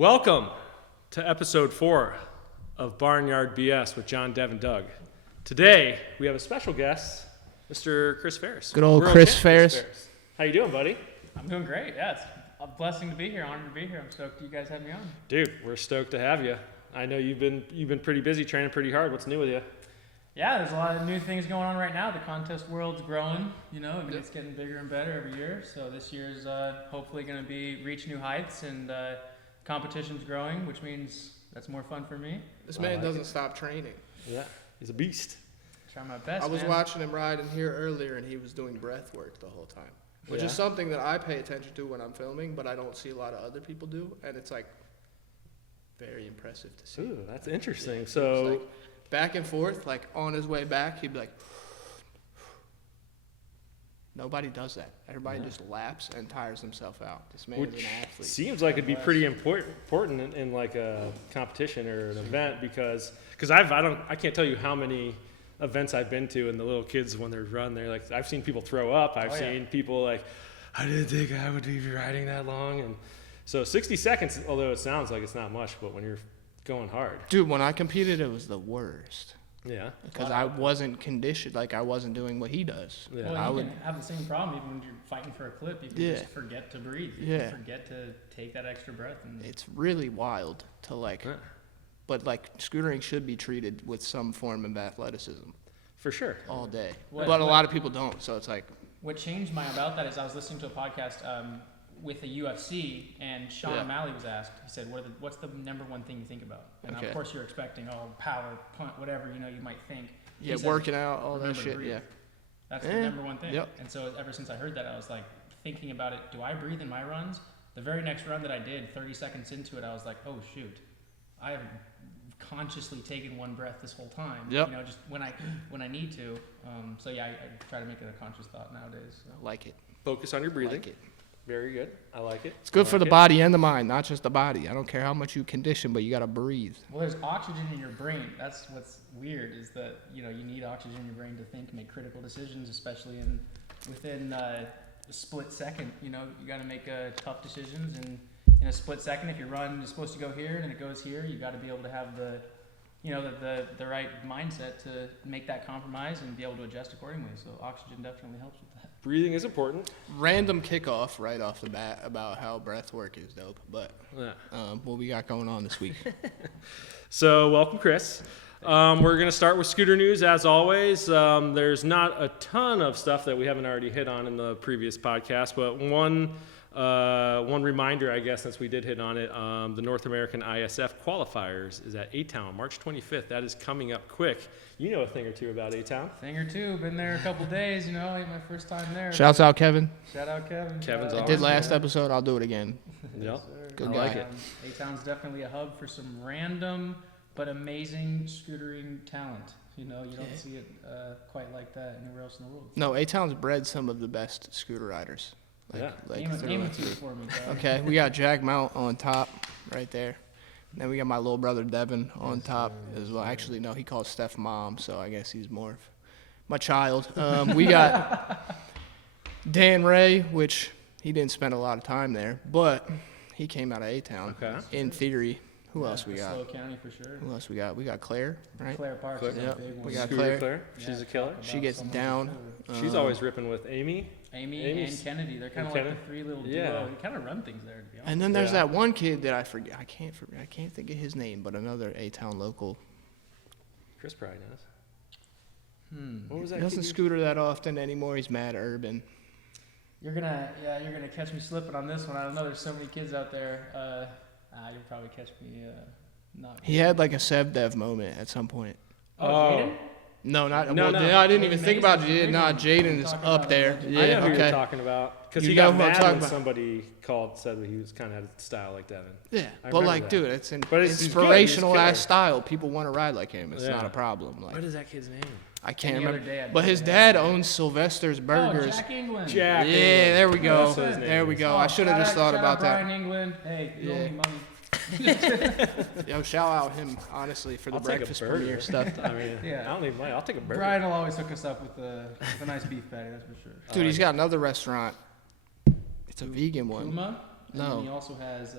Welcome to episode 4 of Barnyard BS with John, Dev, and Doug. Today, we have a special guest, Mr. Chris Ferris. Good old Chris Ferris. How you doing, buddy? I'm doing great. Yeah, it's a blessing to be here. Honored to be here. I'm stoked you guys have me on. Dude, we're stoked to have you. I know you've been pretty busy, training pretty hard. What's new with you? Yeah, there's a lot of new things going on right now. The contest world's growing, it's getting bigger and better every year. So this year's hopefully going to reach new heights, and competition's growing, which means that's more fun for me. This man doesn't stop training. Yeah, he's a beast. Try my best. I was watching him ride in here earlier, and he was doing breath work the whole time, which is something that I pay attention to when I'm filming, but I don't see a lot of other people do, and it's like very impressive to see. Ooh, that's interesting. Yeah, so like back and forth, like on his way back, he'd be like, nobody does that. Everybody just laps and tires himself out. This man is an athlete. Seems like it'd be pretty important in like a competition or an event because I can't tell you how many events I've been to, and the little kids when they're run, they're like, I've seen people throw up. I've seen people like, I didn't think I would be riding that long. And so 60 seconds, although it sounds like it's not much, but when you're going hard. Dude, when I competed, it was the worst. Yeah. Because I wasn't conditioned, like I wasn't doing what he does. Yeah. Well, you can have the same problem even when you're fighting for a clip. You can just forget to breathe. You can forget to take that extra breath. And it's really wild to but like scootering should be treated with some form of athleticism. For sure. All day. But a lot of people don't, so it's like. What changed my about that is I was listening to a podcast with the UFC, and Sean O'Malley was asked, he said, what's the number one thing you think about? And of course you're expecting, power, punt, whatever, you might think. Yeah, working out, all that shit, breathe. That's the number one thing. Yep. And so ever since I heard that, I was like thinking about it, do I breathe in my runs? The very next run that I did, 30 seconds into it, I was like, oh shoot, I have consciously taken one breath this whole time. Yep. Just when I need to. I try to make it a conscious thought nowadays. So. Like it. Focus on your breathing. Like it. Very good. I like it. It's good for the body and the mind, not just the body. I don't care how much you condition, but you got to breathe. Well, there's oxygen in your brain. That's what's weird is that, you need oxygen in your brain to think, make critical decisions, especially within a split second. You got to make tough decisions. And in a split second, if your run is supposed to go here and it goes here, you got to be able to have the right mindset to make that compromise and be able to adjust accordingly. So oxygen definitely helps with that. Breathing is important. Random kickoff right off the bat about how breath work is dope. But what we got going on this week? So welcome, Chris. We're going to start with scooter news as always. There's not a ton of stuff that we haven't already hit on in the previous podcast, but one reminder, I guess, since we did hit on it, the North American ISF qualifiers is at A-Town, March 25th. That is coming up quick. You know a thing or two about A-Town. Thing or two. Been there a couple days, my first time there. Shouts out Kevin. Shout out Kevin. Kevin's awesome. I did last episode. I'll do it again. Yep. Good guy. Like it. A-Town's definitely a hub for some random but amazing scootering talent. You don't see it quite like that anywhere else in the world. No, A-Town's bred some of the best scooter riders. Name it for me, bro. Okay, we got Jack Mount on top right there. Then we got my little brother Devin on top as well. Actually, no, he calls Steph mom, so I guess he's more of my child. We got Dan Ray, which he didn't spend a lot of time there, but he came out of A-Town in theory. Who else we got? Slow County for sure. Who else we got? We got Claire, right? Claire Parks is a big one. We got Claire. She's a killer. She gets down. She's always ripping with Amy and Kennedy. They're kind of like the three little duo. You kind of run things there, to be honest. And then there's that one kid that I forget. I can't think of his name, but another A-Town local. Chris probably knows. What was that? He doesn't scooter that often anymore. He's mad urban. You're gonna catch me slipping on this one. I don't know. There's so many kids out there. You'll probably catch me not. He had like a SevDev moment at some point. Oh, Jaden? No, not. No. I didn't even think about Jaden. No, Jaden is up there. Yeah, I know who you're talking about. Because he got mad when somebody said that he was kind of had a style like Devin. Yeah, but like, dude, it's an inspirational ass style. People want to ride like him. It's not a problem. Like, what is that kid's name? I can't remember. But his dad owns Sylvester's Burgers. Jack England. Jack. Yeah, there we go. There we go. I should have just thought about that. Brian England. Hey, you owe me money. Yo, shout out him, honestly, for the breakfast premiere stuff. I mean, I don't need money. I'll take a burger. Brian will always hook us up with a nice beef patty, that's for sure. Dude, he's got another restaurant. It's a vegan one. Puma? No. And he also has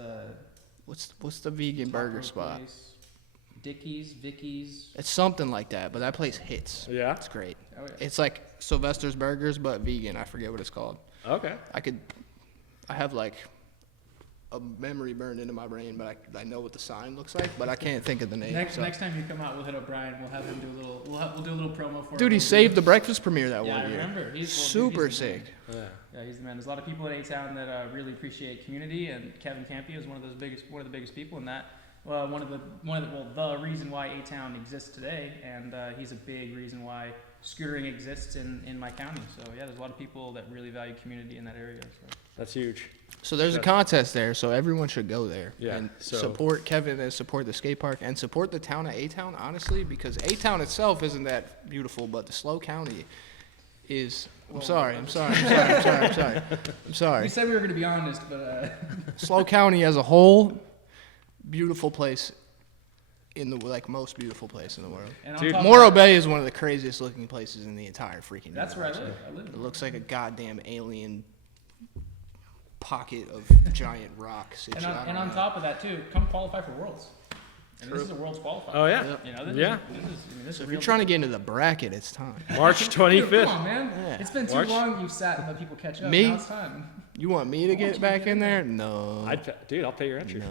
what's the vegan burger Taco spot? place, Vicky's. It's something like that, but that place hits. Yeah. It's great. Oh, yeah. It's like Sylvester's Burgers, but vegan. I forget what it's called. Okay. I have like a memory burned into my brain, but I know what the sign looks like, but I can't think of the name. Next so. next time you come out, we'll hit up Brian. We'll have him do a little. We'll do a little promo for him. Dude, he saved the breakfast premiere that Yeah, one I year. remember. Super he's the man. sick. Yeah. Yeah, he's the man. There's a lot of people in A-Town that really appreciate community, and Kevin Campia is one of the biggest people in that. The reason why A-Town exists today, and he's a big reason why scootering exists in my county. So yeah, there's a lot of people that really value community in that area. So. That's huge. So there's a contest there, so everyone should go there Yeah, and so- support Kevin and support the skate park and support the town of A-Town, honestly, because A-Town itself isn't that beautiful, but the SLO County is. I'm sorry. We Sorry. said we were going to be honest, but SLO County as a whole, beautiful place most beautiful place in the world. and Dude, top of Morro that, Bay is one of the craziest looking places in the entire freaking That's where I universe. live. It looks like a goddamn alien pocket of giant rock. And on top of that too, come qualify for Worlds. And this is a Worlds qualifier. Oh yeah. Yep. You know, this Yeah. is So if real you're trying to get into the bracket, it's time. March Dude, 25th. come on, man. Yeah. It's been too March- long. You've sat and let people catch up. Me? Now it's time. You want me to get back in there? No. Dude, I'll pay your entry fee.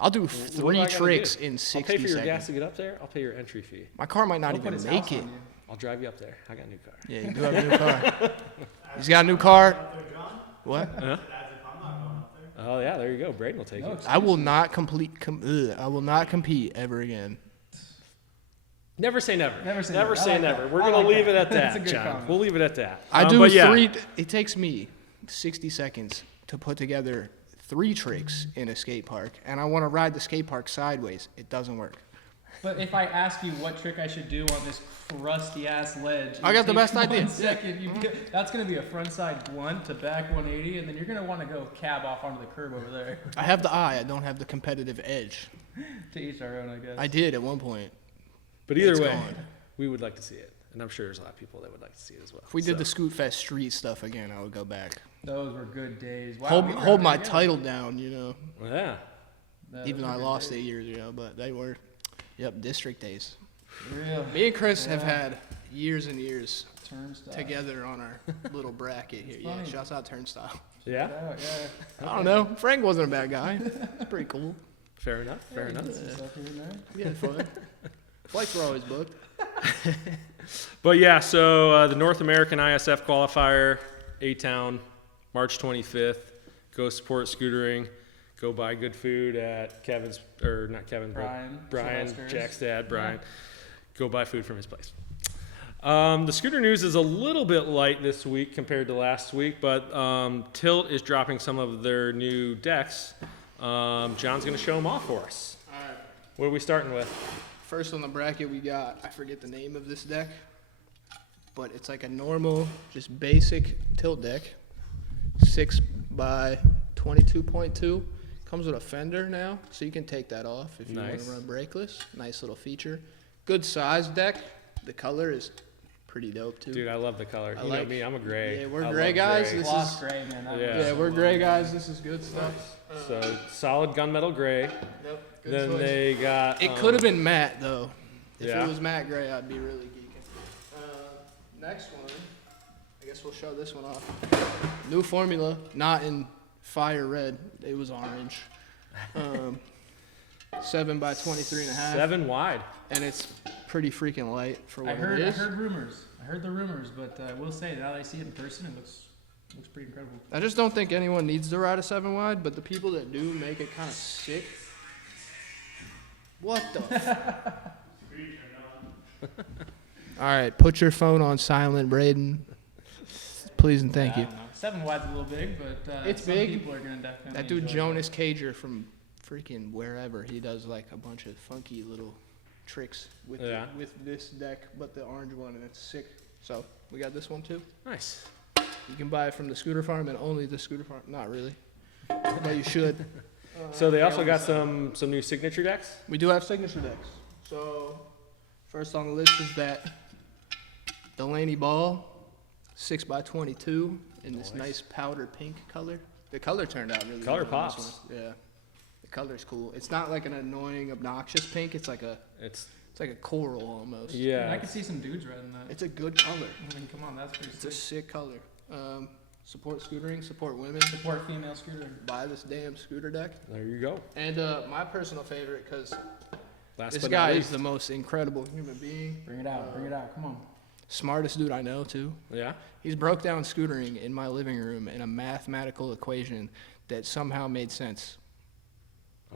I'll do What do I three gotta tricks do? in I'll 60 pay for your seconds. gas to get up there. I'll pay your entry fee. My car might not He'll put even his make house it. on you. I'll drive you up there. I got a new car. Yeah, you do have a new car. He's got a new car. What? Huh? Oh yeah, there you go. Braden will take No, it. I will not I will not compete ever again. Never say never. Never say never. never. I Say like never. that. We're I gonna like leave that. it at That's that, a good John. comment. We'll leave it at that. I do but yeah. three. It takes me 60 seconds to put together 3 tricks in a skate park, and I want to ride the skate park sideways. It doesn't work. But if I ask you what trick I should do on this crusty ass ledge, I it got the takes best idea. 1 second. That's gonna be a frontside blunt to back 180, and then you're gonna want to go cab off onto the curb over there. I have the eye. I don't have the competitive edge. To each our own, I guess. I did at one point. But either It's way, gone. we would like to see it, and I'm sure there's a lot of people that would like to see it as well. If we did So, the Scoot Fest street stuff again, I would go back. Those were good days. Wow, hold we were hold out my there together. title down, you know. yeah. Yeah, Even those though I were good lost days. 8 years ago, but they were, district days. Real Me and Chris have Yeah. had years and years turnstile. together on our little bracket here. It's Yeah, funny. shouts out Turnstile. Yeah. Yeah. I don't know. Frank wasn't a bad guy. It's pretty cool. Fair enough. Fair enough. Some stuff here and there. We had fun. Flights were always booked. But yeah, so the North American ISF qualifier, A-Town, March 25th. Go support scootering. Go buy good food at Kevin's, or not Kevin, but Brian, Jack's Sylvester's. dad, Brian. Go buy food from his place. The scooter news is a little bit light this week compared to last week, but Tilt is dropping some of their new decks. John's going to show them off for us. All right. What are we starting with? First on the bracket, we got, I forget the name of this deck, but it's like a normal, just basic tilt deck. 6 by 22.2. Comes with a fender now, so you can take that off if you want Nice. to run brakeless. Nice little feature. Good size deck. The color is pretty dope too. Dude, I love the color. I You know like- me, I'm a gray. Yeah, we're I gray love guys. gray. This Gloss is- gray, man. that Yeah. was Yeah, so we're well gray done. guys. This is good stuff. So solid gunmetal gray. Yep, good Then choice. they got. It could have been matte though. If Yeah. it was matte gray, I'd be really geeking. Next one, I guess we'll show this one off. New formula, not in fire red. It was orange. 7 by 23.5, 7 wide. and it's pretty freaking light for what I heard it is. rumors. I heard the rumors, but I will say now that I see it in person, it looks pretty incredible. I just don't think anyone needs to ride a 7 wide, but the people that do make it kind of sick. What the? All right, put your phone on silent, Braden. Please and thank I you. don't know. 7 wide's a little big, but It's some big. people are gonna definitely. That dude enjoy Jonas Cager from freaking wherever, he does like a bunch of funky little tricks with Yeah. with this deck, but the orange one, and it's sick. So we got this one too. Nice. You can buy it from the scooter farm and only the scooter farm. Not really, but you should. So they also got some new signature decks. We do have signature decks. So first on the list is that Delaney Ball, 6 by 22 in this nice powder pink color. The color turned out really Color good on this pops. one. Yeah. The color's cool. It's not like an annoying, obnoxious pink. It's like a coral almost. Yeah. I could see some dudes riding that. It's a good color. I mean, come on, that's pretty It's a sick. sick color. Support scootering, support women. Support female scooter. Buy this damn scooter deck. There you go. And my personal favorite, because Last this but guy not is least. the most incredible human being. Bring it out, come on. Smartest dude I know, too. Yeah. He's broke down scootering in my living room in a mathematical equation that somehow made sense.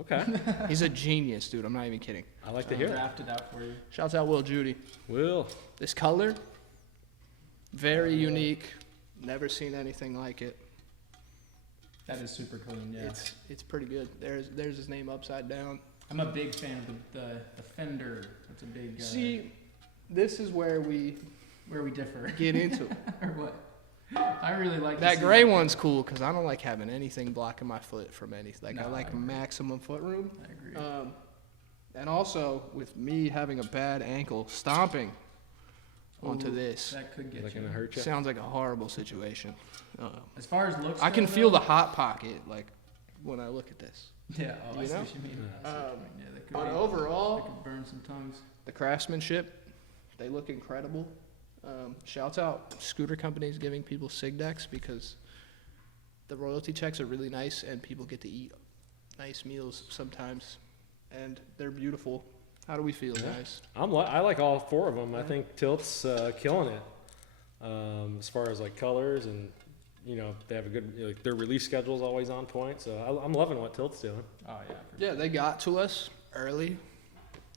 Okay. He's a genius, dude. I'm not even kidding. I like to hear it. Draft it out for you. Shouts out Will Judy. Will. This color, very unique. Never seen anything like it. That is super clean, yeah. It's pretty good. There's his name upside down. I'm a big fan of the fender. That's a big. See, this is where we differ. get into it. Or what? I really like to That see gray one's cool because I don't like having anything blocking my foot from anything. No, I like I agree. maximum foot room. I agree. And also, with me having a bad ankle, stomping onto Ooh, this That could get Like you. gonna hurt you. sounds like a horrible situation. As far as looks, I can go, feel though- the hot pocket like when I look at this. Yeah, oh, I you see know? what you mean. I see what you mean. Yeah, that could But be- overall, that could burn some tongues. the craftsmanship, they look incredible. Shouts out scooter companies giving people SIG decks because the royalty checks are really nice and people get to eat nice meals sometimes, and they're beautiful. How do we feel, Yeah. guys? I like all 4 of them. I think Tilt's killing it as far as like colors and they have a good like their release schedule is always on point. So I'm loving what Tilt's doing. Oh yeah. Yeah, they got to us early,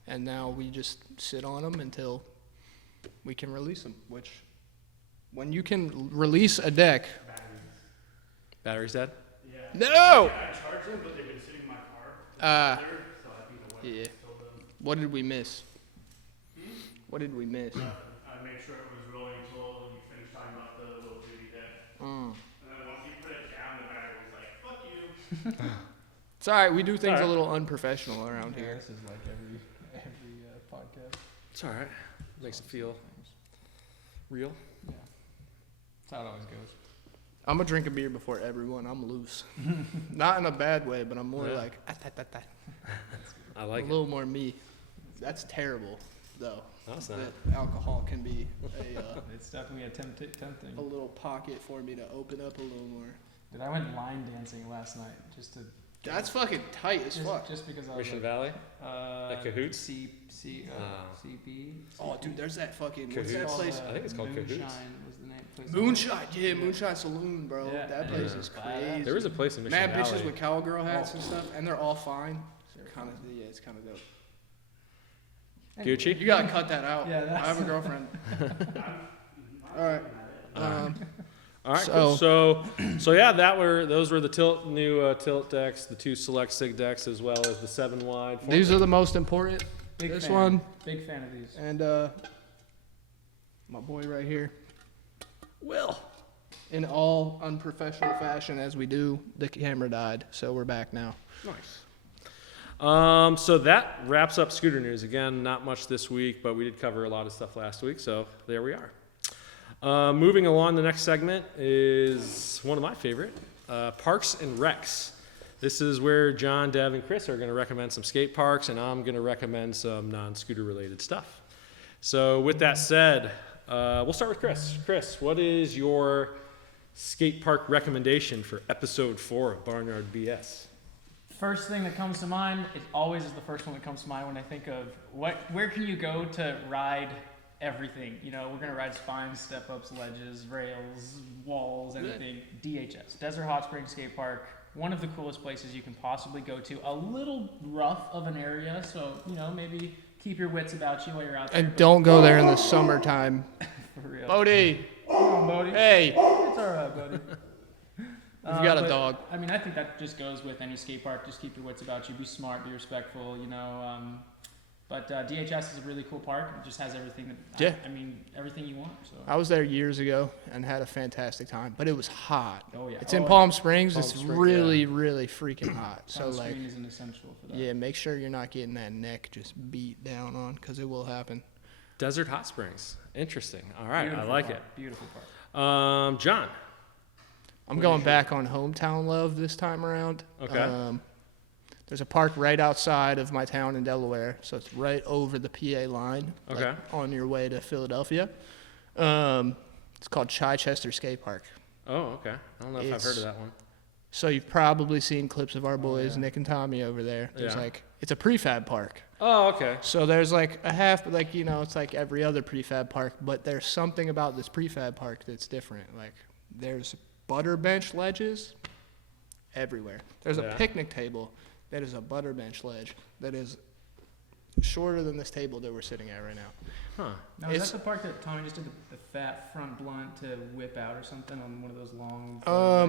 and now we just sit on them until we can release them. Which, when you can release a deck, Battery's dead. no. I charged them, but they've been sitting in my car. So I think the weather Yeah. is still done. What did we miss? What did we miss? I made sure it was rolling until you finished talking about the little duty deck. Mm. And then once you put it down, the battery was like, fuck you. It's all right. We do things All right. a little unprofessional around Yeah, here. this is like every podcast. It's all right. Makes it feel real. Yeah. That's how it always goes. I'm gonna drink a beer before everyone. I'm loose. Not in a bad way, but I'm more Yeah. like I a like it. little more me. That's terrible, though. No, it's not. That alcohol can be It's definitely a tempting. a little pocket for me to open up a little more. Dude, I went line dancing last night just to. That's fucking tight as fuck. Just because I was Mission like, Valley. Like Cahoots? CB. Oh, dude, there's that fucking what's Cahoots. that place? I think it's called Moonshine Cahoots. was the name. Place Moonshine, yeah, Moonshine Saloon, bro. Yeah, That yeah. place is Yeah. crazy. There was a place in Mission Mad Valley. bitches with cowgirl hats and Oh. stuff, and they're all fine. They're Kind of, yeah, it's kind of dope. Gucci. You gotta cut that out. Yeah, I have a girlfriend. All right. All right, So- cool. So yeah, those were the new tilt decks, the 2 select SIG decks, as well as the 7 wide. These are the most important. Big This fan. one. Big fan of these. And my boy right here. Will. In all unprofessional fashion, as we do, the camera died, so we're back now. Nice. So that wraps up scooter news. Again, not much this week, but we did cover a lot of stuff last week, so there we are. Moving along, the next segment is one of my favorite, Parks and Recs. This is where John, Dev, and Chris are going to recommend some skate parks, and I'm going to recommend some non-scooter related stuff. So with that said, we'll start with Chris. Chris, what is your skate park recommendation for episode 4 of Barnyard BS? First thing that comes to mind, it always is the first one that comes to mind when I think of where can you go to ride everything? You know, we're gonna ride spines, step-ups, ledges, rails, walls, anything. DHS, Desert Hot Springs Skate Park, one of the coolest places you can possibly go to. A little rough of an area, so maybe keep your wits about you while you're out there. And but don't go there in the summertime. for real. Bodie, Come on, Bodie. hey, It's all right, buddy. you've got a But, dog. I mean, I think that just goes with any skate park. Just keep your wits about you. Be smart. Be respectful. But DHS is a really cool park. It just has everything that. Yeah. I mean, everything you want. So. I was there years ago and had a fantastic time, but it was hot. Oh yeah. It's in Oh, Palm Springs. Palm it's Springs, really, really freaking hot. So like, sunscreen is an essential for that. yeah, make sure you're not getting that neck just beat down on, because it will happen. Desert Hot Springs. Interesting. All right, Beautiful I like park. Beautiful park. it. John. I'm going back on hometown love this time around. Okay. There's a park right outside of my town in Delaware, so it's right over the PA line. Okay. Like on your way to Philadelphia. It's called Chichester Skate Park. Oh, okay. I don't know if I've heard of that one. So you've probably seen clips of our boys, Nick and Tommy, over there. There's Yeah. like, it's a prefab park. Oh, okay. So there's like a half, like, you know, it's like every other prefab park, but there's something about this prefab park that's different. Like, there's butter bench ledges everywhere. There's Yeah. a picnic table that is a butter bench ledge that is shorter than this table that we're sitting at right now. Huh. Now, is It's- that the park that Tommy just did the fat front blunt to whip out or something on one of those long?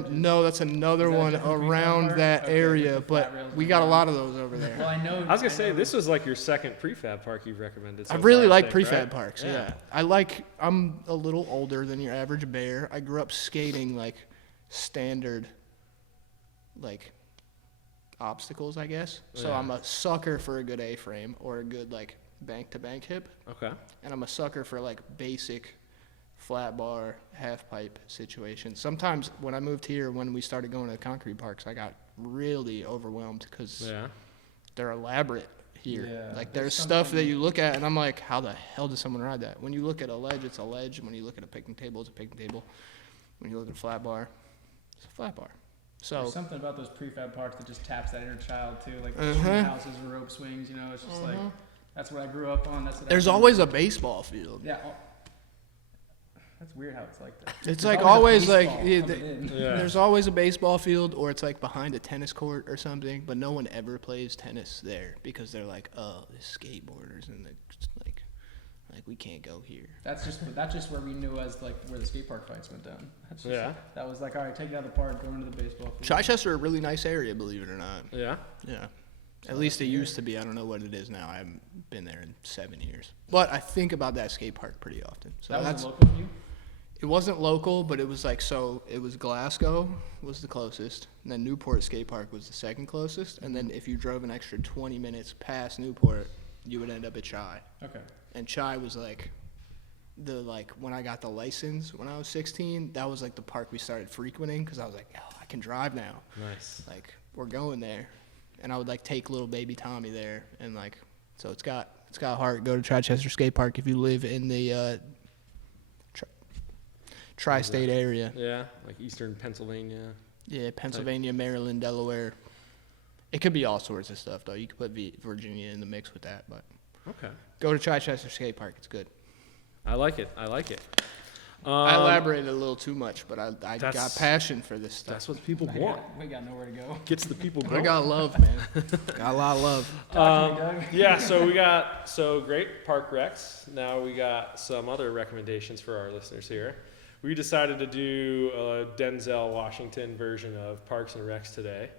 No, that's another Is that a one different prefab around park? that Okay, area, with the flat but rails we and got a everything. lot of those over there. Well, I know. I was gonna say know- this was like your second prefab park you've recommended. So I far, really like think, prefab right? parks. Yeah. I'm a little older than your average bear. I grew up skating like standard, like obstacles, I guess. So Yeah. I'm a sucker for a good A-frame or a good like bank to bank hip, Okay. and I'm a sucker for like basic flat bar half pipe situation. Sometimes when I moved here, when we started going to the concrete parks, I got really overwhelmed because Yeah. they're elaborate here. Yeah, Like there's there's stuff that something- you look at and I'm like, how the hell does someone ride that? When you look at a ledge, it's a ledge. When you look at a picnic table, it's a picnic table. When you look at a flat bar, it's a flat bar. So There's something about those prefab parks that just taps that inner child too, like Uh-huh. tree houses, rope swings. You know, it's just like that's what I grew up on. That's what I there's grew- always a baseball field. Yeah. That's weird how it's like that. It's There's like a always like baseball yeah, coming in. Yeah. there's always a baseball field or it's like behind a tennis court or something, but no one ever plays tennis there because they're like, oh, the skateboarders and like we can't go here. That's just where we knew as like where the skate park fights went down. That's just, Yeah. That was like, all right, take it out of the park, go into the baseball field. Chichester, a really nice area, believe it or not. Yeah. Yeah. At least it used to be. I don't know what it is now. I haven't been there in 7 years. But I think about that skate park pretty often. So that that's was a local view. it wasn't local, but it was like so it was Glasgow was the closest, and then Newport Skate Park was the second closest, and then if you drove an extra 20 minutes past Newport, you would end up at Chi. Okay. And Chi was like when I got the license when I was 16, that was like the park we started frequenting because I was like, oh, I can drive now. Nice. Like we're going there, and I would like take little baby Tommy there, and like so it's got heart. Go to Chichester Skate Park if you live in the tri-state area. Yeah, like Eastern Pennsylvania. Yeah, Pennsylvania, Maryland, Delaware. It could be all sorts of stuff though. You could put Virginia in the mix with that, but Okay. go to Chichester Skate Park. It's good. I like it. I elaborated a little too much, but I got that's- passion for this stuff. That's what people want. We got nowhere to go. Gets the people I going. got love, man. Got a lot of love. Talk to me, Doug. Yeah, so we got great park recs. Now we got some other recommendations for our listeners here. We decided to do a Denzel Washington version of Parks and Recs today.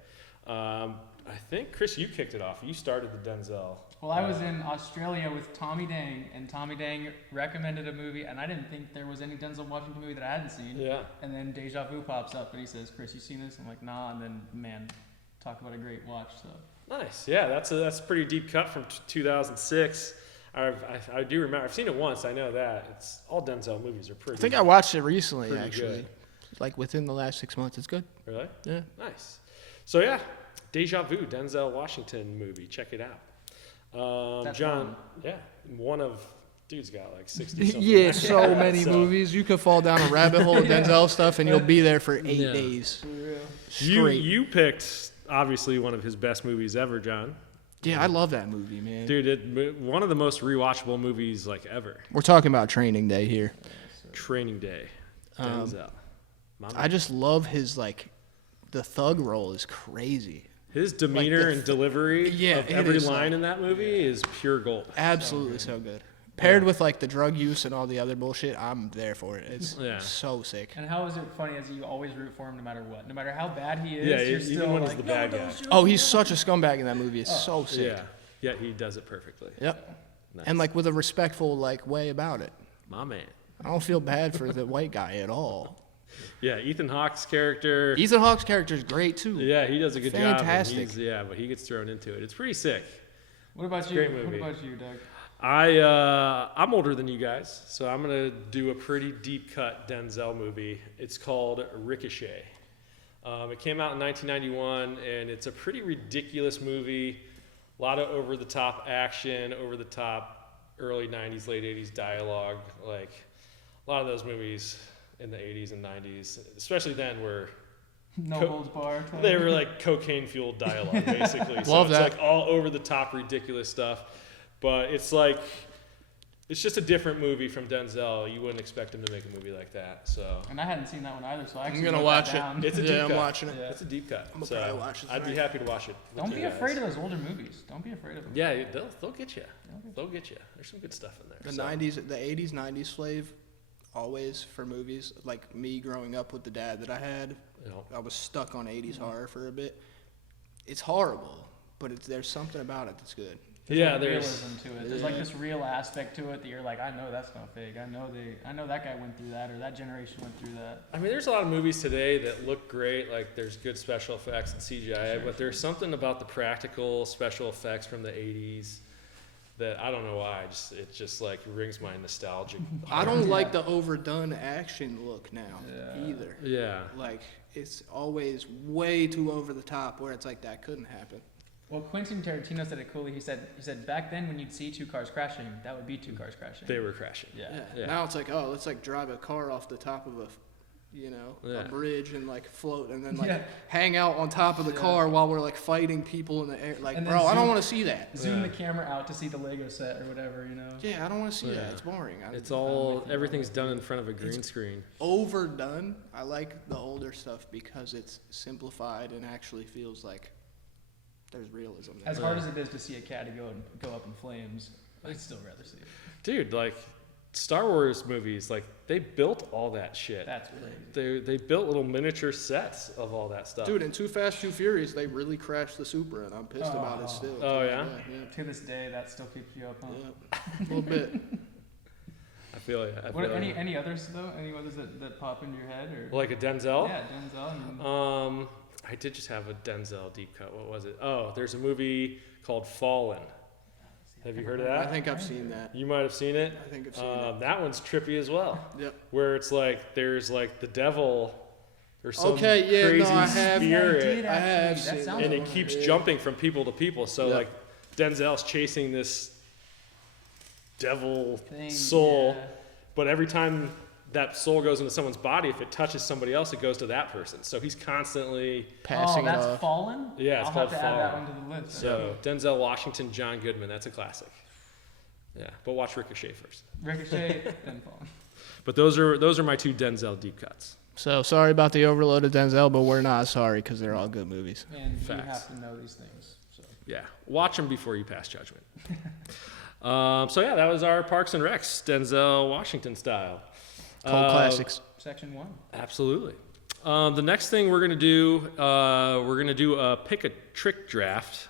I think Chris, you kicked it off. You started the Denzel. Well, I was in Australia with Tommy Dang, and Tommy Dang recommended a movie, and I didn't think there was any Denzel Washington movie that I hadn't seen. Yeah. And then Deja Vu pops up, and he says, "Chris, you seen this?" I'm like, "Nah." And then, man, talk about a great watch. So Nice. Yeah, that's a pretty deep cut from 2006. I do remember. I've seen it once. I know that. It's all Denzel movies are I pretty. think I watched it recently, Pretty actually. good. Like within the last 6 months. It's good. Really? Yeah. Nice. So yeah, Deja Vu, Denzel Washington movie. Check it out. That's John, one. yeah, one of dude's got like 60 something. Yeah, so many So- movies. You could fall down a rabbit hole of Denzel stuff, and you'll be there for 8 Yeah. days You straight. you picked obviously one of his best movies ever, John. Yeah, I love that movie, man. Dude, one of the most rewatchable movies like ever. We're talking about Training Day here. Training Day, Denzel. My man. I just love his like, the thug role is crazy. His demeanor and delivery Yeah, of it every is, line like- in that movie is pure gold. Absolutely so good. Paired with like the drug use and all the other bullshit, I'm there for it. It's Yeah. so sick. And how is it funny as you always root for him no matter what? No matter how bad he is, Yeah, you're even still when he's like, the bad "No, guy." don't shoot Oh, him, he's no." such a scumbag in that movie. It's so sick. Yeah, he does it perfectly. Yep. Nice. And like with a respectful like way about it. My man. I don't feel bad for the white guy at all. Yeah, Ethan Hawke's character. Ethan Hawke's character is great too. Yeah, he does a good Fantastic. job. But he gets thrown into it. It's pretty sick. What about you? Great What movie. about you, Doug? I'm older than you guys, so I'm gonna do a pretty deep cut Denzel movie. It's called Ricochet. It came out in 1991, and it's a pretty ridiculous movie. A lot of over-the-top action, over-the-top early 90s, late 80s dialogue. Like, a lot of those movies in the 80s and 90s, especially then, were No holds barred. they were like cocaine-fueled dialogue, basically. So Love it's that. like all over-the-top ridiculous stuff. But it's like, it's just a different movie from Denzel. You wouldn't expect him to make a movie like that. So And I hadn't seen that one either, so I I'm actually gonna wrote watch that down. it's a deep Yeah, I'm cut. watching it. Yeah. It's a deep cut. I'm gonna So probably watch it I'd be tonight. happy to watch it. with Don't you be guys. afraid of those older movies. Don't be afraid of them. Yeah, they'll get you. They'll get you. There's some good stuff in there. The so. 90s, the 80s, 90s slave, always for movies. Like me growing up with the dad that I had, You know, I was stuck on 80s horror for a bit. It's horrible, but there's something about it that's good. yeah, like there's. realism to it. There's like Yeah. this real aspect to it that you're like, I know that's not fake. I know that guy went through that, or that generation went through that. I mean, there's a lot of movies today that look great. Like there's good special effects and CGI, but there's something about the practical special effects from the 80s that I don't know why. It just like rings my nostalgic. I don't like the overdone action look now Yeah. either. Yeah. Like it's always way too over the top where it's like that couldn't happen. Well, Quentin Tarantino said it coolly. He said back then when you'd see two cars crashing, that would be two cars crashing. They were crashing. Yeah. Yeah. Now it's like, oh, let's like drive a car off the top of Yeah. a bridge and like float and then like Yeah. hang out on top of the Yeah. car while we're like fighting people in the air. Like, And then bro, I don't zoom- want to see that. Zoom Yeah. the camera out to see the Lego set or whatever, you know. Yeah, I don't want to see Yeah. that. It's boring. It's all everything's done in front of a green screen. overdone. I like the older stuff because it's simplified and actually feels like there's realism there. As hard as it is to see a caddy go up in flames, I'd still rather see it. Dude, like Star Wars movies, like they built all that shit. That's crazy. They built little miniature sets of all that stuff. Dude, in Too Fast, Too Furious, they really crashed the Supra, and I'm pissed about it still. Oh, yeah? Yeah, To this day, that still keeps you up, huh? yeah. A little bit. I feel it. I What feel it. any others though? Any others that pop into your head or? Like a Denzel? Yeah, Denzel. I mean, I did just have a Denzel deep cut. What was it? Oh, there's a movie called Fallen. Have you heard of I that? think I've seen that. You might have seen it. I think I've seen it. That one's trippy as well. Yep. Where it's like there's like the devil or some Okay, yeah, crazy no, I have- spirit, I have That seen sounds and it familiar. keeps Yeah. jumping from people to people. So Yep. like Denzel's chasing this devil Thing, soul, yeah. but every time that soul goes into someone's body, if it touches somebody else, it goes to that person. So he's constantly Passing oh, that's it off. Fallen. Yeah, it's I'll called have to add that Fallen. one to the list. so Denzel Washington, John Goodman. That's a classic. Yeah, but watch Ricochet first. Ricochet, then Fallen. But those are my two Denzel deep cuts. So sorry about the overloaded Denzel, but we're not sorry because they're all good movies. And Facts. you have to know these things. So. Yeah, watch them before you pass judgment. So yeah, that was our Parks and Recs, Denzel Washington style. Cult classics. Section 1. Absolutely. The next thing we're gonna do a pick a trick draft.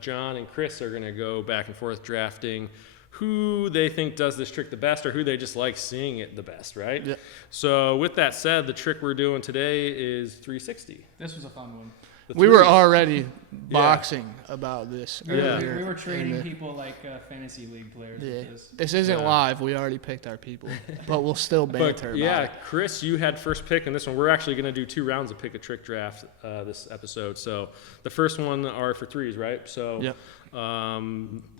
John and Chris are gonna go back and forth drafting who they think does this trick the best or who they just like seeing it the best, right? Yep. So with that said, the trick we're doing today is 360. This was a fun one. The We were three- already boxing about this Yeah. earlier. We were in treating the- people like fantasy league players. Yeah. With this. This isn't Yeah. live. We already picked our people, but we'll still banter But yeah, about it. Chris, you had first pick in this one. We're actually going to do 2 rounds of pick a trick draft this episode. So the first one are for threes, right? So Yep.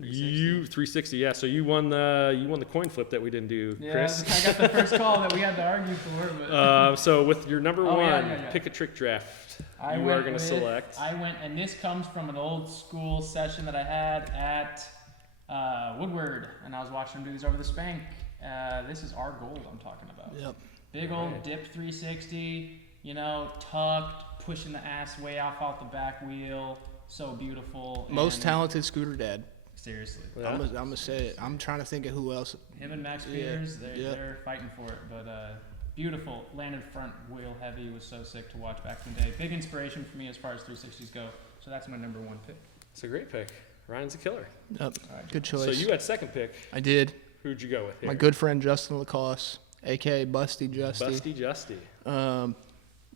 you 360, yeah. So you won the coin flip that we didn't do, Yeah, Chris. I got the first call that we had to argue for. But So with your number Oh, one, yeah. pick a trick draft. I you went are going to with- select. I went, and this comes from an old school session that I had at Woodward, and I was watching them do these over the spank. This is our gold I'm talking about. Yep. Big old Right. dip 360, tucked, pushing the ass way off the back wheel. So beautiful. Most and- talented scooter dad. Seriously. Yeah. I'm gonna say it. I'm trying to think of who else. Him and Max Yeah, Peters, yeah. they're fighting for it. But beautiful. Landed front wheel heavy. Was so sick to watch back in the day. Big inspiration for me as far as 360s go. So that's my number one pick. It's a great pick. Ryan's a killer. Yep. Alright. Good choice. So you had second pick. I did. Who'd you go with here? My good friend Justin Lacoste, aka Busty Justy. Busty Justy.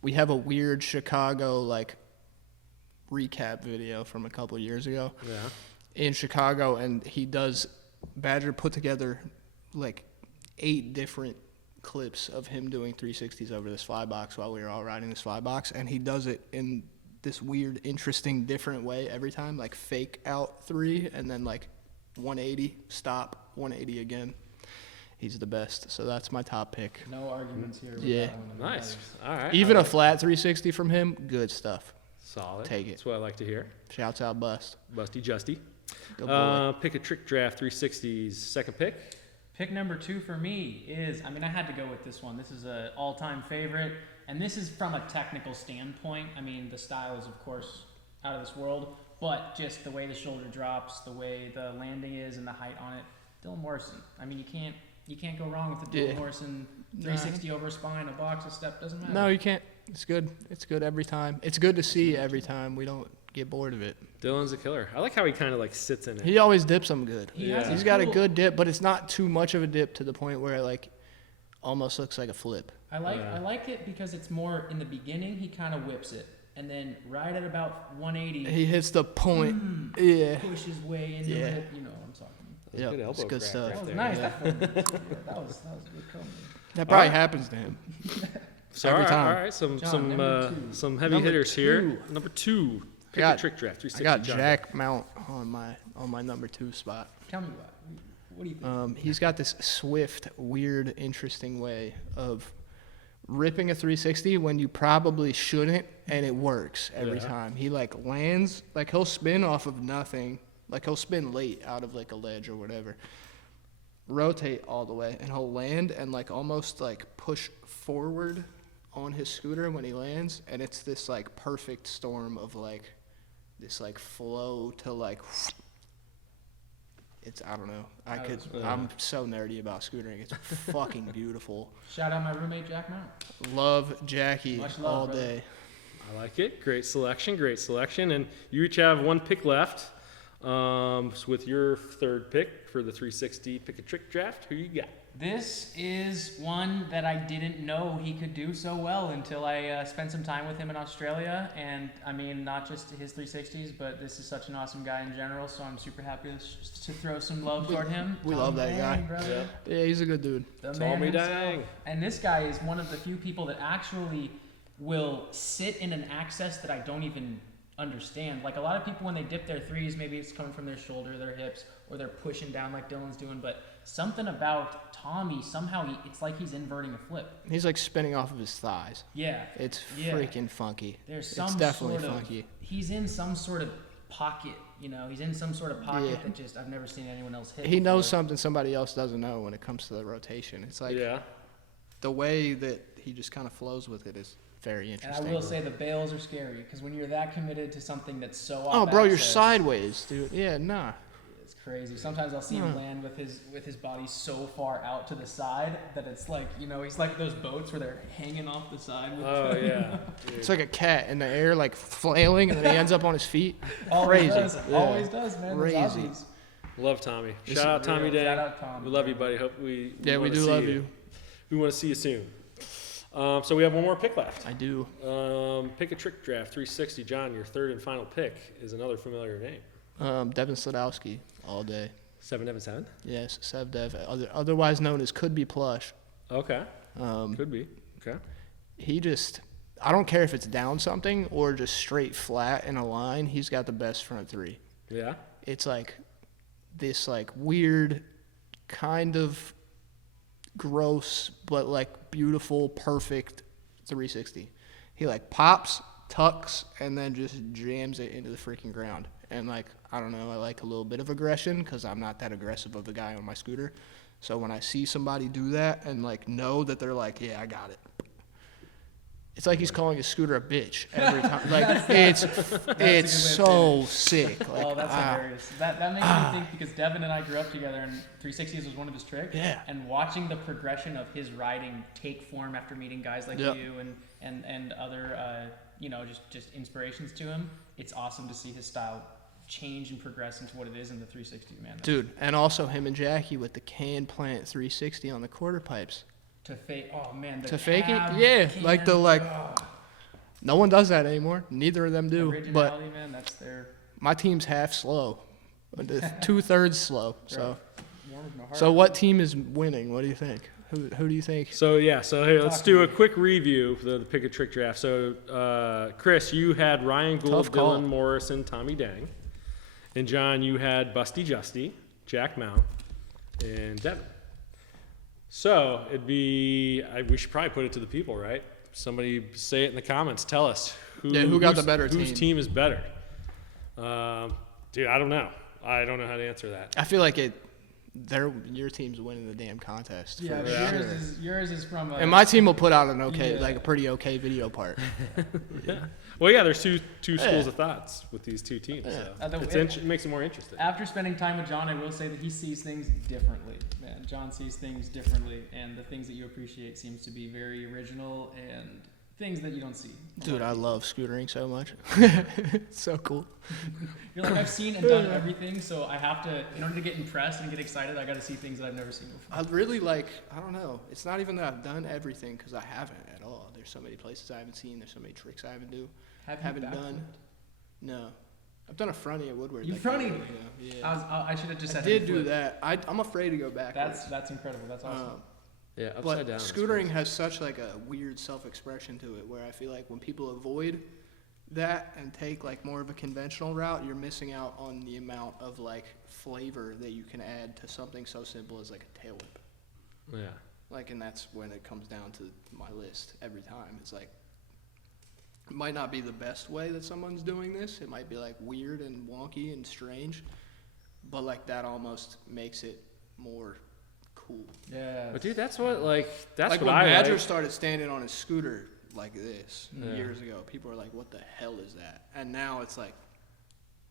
We have a weird Chicago recap video from a couple of years ago Yeah. in Chicago, and he does Badger put together 8 different clips of him doing 360s over this fly box while we were all riding this fly box, and he does it in this weird, interesting, different way every time, like fake out 3 and then like 180, stop, 180 again. He's the best, so that's my top pick. No arguments here. With Yeah. that one. Nice. All right. Even I a like flat 360 from him, good stuff. solid. Take it. That's what I like to hear. Shouts out Bust. Busty Justy. Good boy. Pick a trick draft 360s. Second pick. Pick number 2 for me is, I mean, I had to go with this one. This is an all-time favorite, and this is from a technical standpoint. I mean, the style is, of course, out of this world, but just the way the shoulder drops, the way the landing is, and the height on it. Dylan Morrison. I mean, you can't go wrong with the Dylan Yeah. Morrison 360 over spine, a box, a step, doesn't matter. No, you can't. It's good. It's good every time. It's good to see every time. We don't get bored of it. Dylan's a killer. I like how he kind of like sits in it. He always dips them good. He has has He's a got a cool- good dip, but it's not too much of a dip to the point where it like almost looks like a flip. I like Yeah. I like it because it's more in the beginning. He kind of whips it, and then right at about 180, He hits the point. Yeah. push his way into Yeah. it. You know what I'm talking about. That's Yep, good it's elbow good crack stuff. right That was there. nice. Yeah. That was a good combo. That probably Alright. happens to him. So, every all right, time. all right. Some John, number 2. some heavy Number hitters here. 2. Number 2. Pick got- a trick draft 360. I got John. Jack Mount on my number 2 spot. Tell me what do you think? He's got this swift, weird, interesting way of ripping a 360 when you probably shouldn't, and it works every Yeah. time. He like lands, like he'll spin off of nothing, like he'll spin late out of like a ledge or whatever, rotate all the way, and he'll land and like almost like push forward on his scooter when he lands, and it's this like perfect storm of like this like flow to like. It's I don't know. I'm so nerdy about scootering. It's fucking beautiful. Shout out my roommate Jack Mount. Love Jackie Much love, all brother. day. I like it. Great selection. Great selection. And you each have one pick left. So with your third pick for the 360 pick a trick draft, who you got? This is one that I didn't know he could do so well until I spent some time with him in Australia. And I mean, not just his 360s, but this is such an awesome guy in general. So I'm super happy to throw some love toward him. we love that guy. Brother. Yeah, he's a good dude. The Tommy man himself. Dang. And this guy is one of the few people that actually will sit in an access that I don't even understand. Like a lot of people when they dip their threes, maybe it's coming from their shoulder, their hips, or they're pushing down like Dylan's doing. But something about Tommy, somehow it's like he's inverting a flip. He's like spinning off of his thighs. Yeah. It's Yeah. freaking funky. There's some It's definitely sort of, funky. He's in some sort of pocket, you know. He's in some sort of pocket Yeah. that just I've never seen anyone else hit. He knows before. something somebody else doesn't know when it comes to the rotation. It's like Yeah. the way that he just kind of flows with it is very And I interesting. will say the bails are scary because when you're that committed to something that's so Oh, off bro, you're access, sideways, dude. Yeah, nah. It's crazy. Sometimes I'll see him land with his body so far out to the side that it's like, you know, he's like those boats where they're hanging off the side. With Oh yeah. It's like a cat in the air, like flailing, and then he ends up on his feet. Always Crazy. does. Yeah. Always does, man. Those Crazy. Aussies. Love Tommy. Shout out Tommy Real. Dang. Shout out Tommy. We love you, buddy. Hope we Yeah, we wanna do see love you. We want to see you soon. So we have one more pick left. I do. Pick a trick draft 360. John, your third and final pick is another familiar name. Devin Sladowski all day. 777. Yes, Sev Dev, otherwise known as Could Be Plush. Okay. Um, Could be. Okay. he just, I don't care if it's down something or just straight flat in a line, he's got the best front three. Yeah. It's like this like weird kind of gross but like beautiful, perfect 360. He like pops, tucks, and then just jams it into the freaking ground. And like, I don't know, I like a little bit of aggression because I'm not that aggressive of a guy on my scooter. So when I see somebody do that and like know that they're like, yeah, I got it. It's like he's calling his scooter a bitch every time. Like it's so sick. Like, Oh, that's hilarious. That makes me think because Devin and I grew up together and 360s was one of his tricks. Yeah. And watching the progression of his riding take form after meeting guys like Yep. you and other just inspirations to him, it's awesome to see his style change and progress into what it is in the 360, man. dude, and also him and Jackie with the can plant 360 on the quarter pipes. To fake, oh man, To fake it? Yeah, like the no one does that anymore. Neither of them do. But originality, man, that's their my team's half slow, 2/3 slow. So warms my heart. so what team is winning? What do you think? Who do you think? So yeah, so here, let's Talk do to a me. quick review of the pick a trick draft. So Chris, you had Ryan Gould, Tough call. Dylan Morrison, Tommy Dang, and John, you had Busty Justy, Jack Mount, and Devin. So we should probably put it to the people, right? Somebody say it in the comments. Tell us who got the better whose team? team is better. Dude, I don't know. I don't know how to answer that. I feel like your team's winning the damn contest. Yeah, for but sure. yours is from a. And my team will put out an Yeah. like a pretty okay video part. Yeah. Well, yeah. There's two schools of thoughts with these two teams. So It makes it more interesting. After spending time with John, I will say that he sees things differently. Man, John sees things differently, and the things that you appreciate seems to be very original and things that you don't see. Dude, I love scootering so much. It's so cool. You're like, I've seen and done everything, so I have to, in order to get impressed and get excited, I got to see things that I've never seen before. I really I don't know. It's not even that I've done everything because I haven't at all. There's so many places I haven't seen. There's so many tricks I haven't Haven't done. backflipped? No. I've done a fronty at Woodward. You like, frontied? Yeah. I should have just I said did heavy do flip. that. I'm afraid to go backwards. That's incredible. That's awesome. Yeah, upside But down. is scootering crazy. has such like a weird self-expression to it where I feel like when people avoid that and take like more of a conventional route, you're missing out on the amount of like flavor that you can add to something so simple as like a tail whip. Yeah. Like, and that's when it comes down to my list every time. It's like, it might not be the best way that someone's doing this. It might be like weird and wonky and strange, but like that almost makes it more cool. Yeah. But dude, that's what that's Like what when I Badger like. started standing on his scooter like this Yeah. years ago, people were like, what the hell is that? And now it's like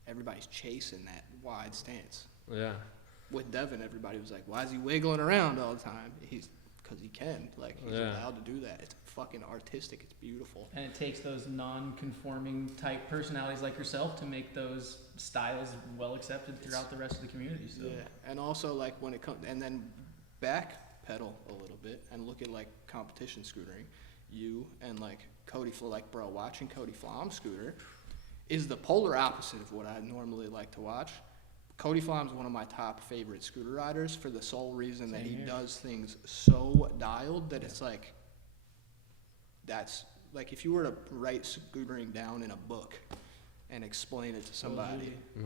everybody's chasing that wide stance. Yeah. With Devin, everybody was like, why is he wiggling around all the time? Because he can. Like, he's Yeah. allowed to do that. It's fucking artistic. It's beautiful. And it takes those non-conforming type personalities like yourself to make those styles well accepted throughout the rest of the community. So. Yeah. And also, like, when it comes, and then backpedal a little bit and look at, like, competition scootering. You and, like, Cody Flo, like, bro, watching Cody Flom scooter is the polar opposite of what I normally like to watch. Cody Flom's one of my top favorite scooter riders for the sole reason that Same he here. does things so dialed that it's like, that's, like, if you were to write scootering down in a book and explain it to somebody, Yeah.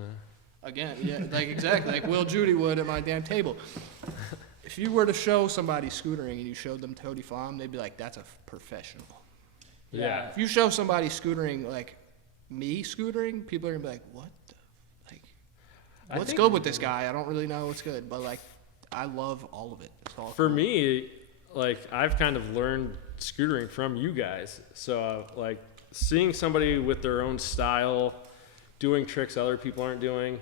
again, yeah, like exactly, like Will Judy would at my damn table. If you were to show somebody scootering and you showed them Cody Flom, they'd be like, that's a professional. Yeah. If you show somebody scootering, like me scootering, people are gonna be like, what the, like, I what's think- good with this guy? I don't really know what's good, but like, I love all of it. It's all For cool. me, like I've kind of learned scootering from you guys. So like seeing somebody with their own style, doing tricks other people aren't doing,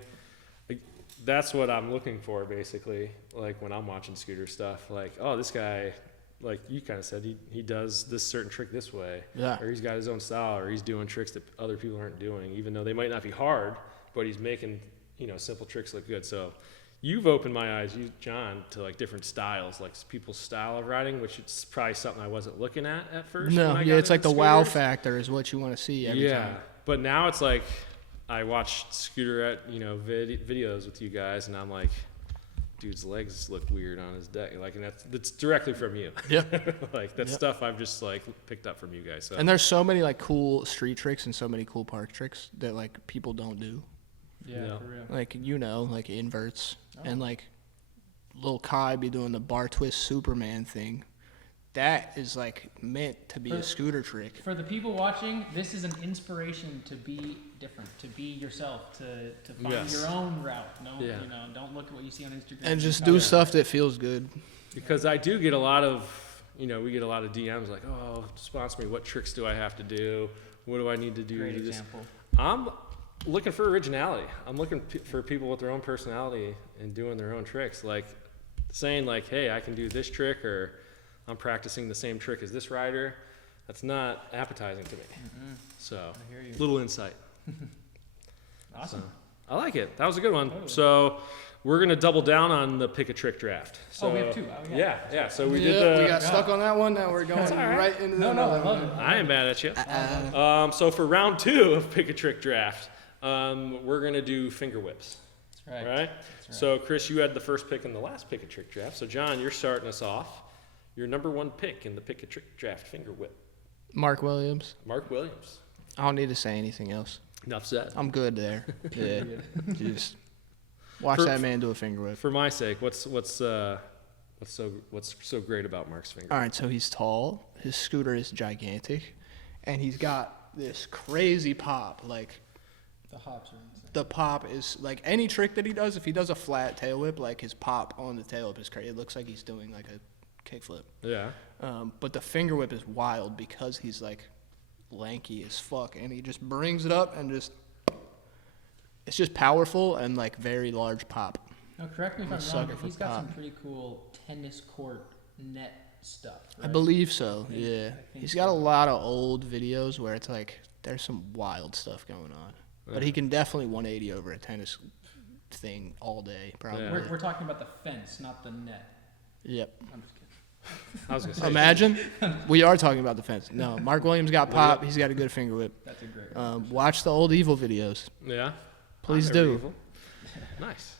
like, that's what I'm looking for basically. Like when I'm watching scooter stuff, like, oh, this guy, like you kind of said, he does this certain trick this way, Yeah. or he's got his own style, or he's doing tricks that other people aren't doing, even though they might not be hard, but he's making, simple tricks look good. So you've opened my eyes, John, to like different styles, like people's style of riding, which is probably something I wasn't looking at first. No, when I yeah, got it's like into the wow scooters. factor is what you want to see every time. But now it's like I watch scooter at videos with you guys, and I'm like, dude's legs look weird on his deck. Like, and that's directly from you. Yep. Like that's Yep. stuff I've just like picked up from you guys. So And there's so many like cool street tricks and so many cool park tricks that like people don't do. Yeah, Yeah. for real. Like, like inverts. Oh. And like Lil Kai be doing the bar twist Superman thing. That is like meant to be a For- scooter trick. For the people watching, this is an inspiration to be different, to be yourself, to find Yes. your own route. No, Yeah. Don't look at what you see on Instagram. And just copy do it. stuff that feels good. because I do get a lot of, we get a lot of DMs like, oh, sponsor me. What tricks do I have to do? What do I need to do Great to do this? example. I'm looking for originality. I'm looking for people with their own personality and doing their own tricks. Like saying like, hey, I can do this trick, or I'm practicing the same trick as this rider. That's not appetizing to me. So, I hear you. little insight. Awesome. So, I like it. That was a good one. Totally. So, we're gonna double down on the pick a trick draft. So, Oh, we have two. Oh, yeah. yeah. So we Yeah, did the. we got stuck on that one. Now we're going all right. right into No, another I love one. it. I ain't mad at you. Uh-uh. So for round 2 of pick a trick draft, we're gonna do finger whips. That's right. All right. That's right. So Chris, you had the first pick in the last pick a trick draft. So John, you're starting us off. your number one pick in the pick a trick draft finger whip. Mark Williams. Mark Williams. I don't need to say anything else. Enough said. I'm good there. Yeah. Just watch For- that man do a finger whip. For my sake, what's so great about Mark's finger? All right, so he's tall. His scooter is gigantic, and he's got this crazy pop. Like The hops are insane. the pop is like any trick that he does. If he does a flat tail whip, like his pop on the tail whip is crazy. It looks like he's doing like a kickflip. Yeah. But the finger whip is wild because he's like lanky as fuck, and he just brings it up and just it's just powerful and like very large pop. No, correct me if I'm a I'm wrong, sucker but for he's got some pop. pretty cool tennis court net stuff. I Right? believe so. I Yeah, think he's got a so. lot of old videos where it's like there's some wild stuff going on, but he can definitely 180 over a tennis thing all day, probably. Yeah. We're talking about the fence, not the net. Yep. I'm just kidding. I was gonna say. Imagine we are talking about the fence. No, Mark Williams got pop. He's got a good finger whip. That's a great one. Watch the old Evil videos. Yeah. Please I'm never do. evil. Nice.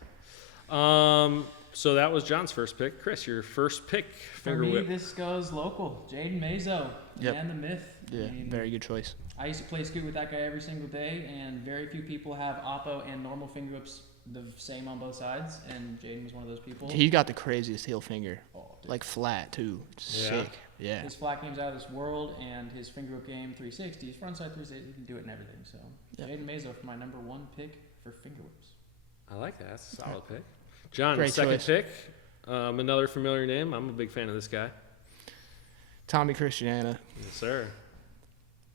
So that was John's first pick. Chris, your first pick, For finger me, whip. this goes local. Jaden Mazo, the Yep. man, the myth. Yeah, I mean, very good choice. I used to play scoot with that guy every single day, and very few people have oppo and normal finger whips the same on both sides, and Jaden was one of those people. He got the craziest heel finger, Oh, dude. like flat too. It's Yeah. sick. Yeah. His flat game's out of this world, and his finger whip game 360, his frontside 360, he can do it and everything. So Yep. Jaden Mazo for my number one pick for finger whips. I like that. That's a solid pick. John, Great second choice. pick. Another familiar name. I'm a big fan of this guy. Tommy Christiana, Yes, sir.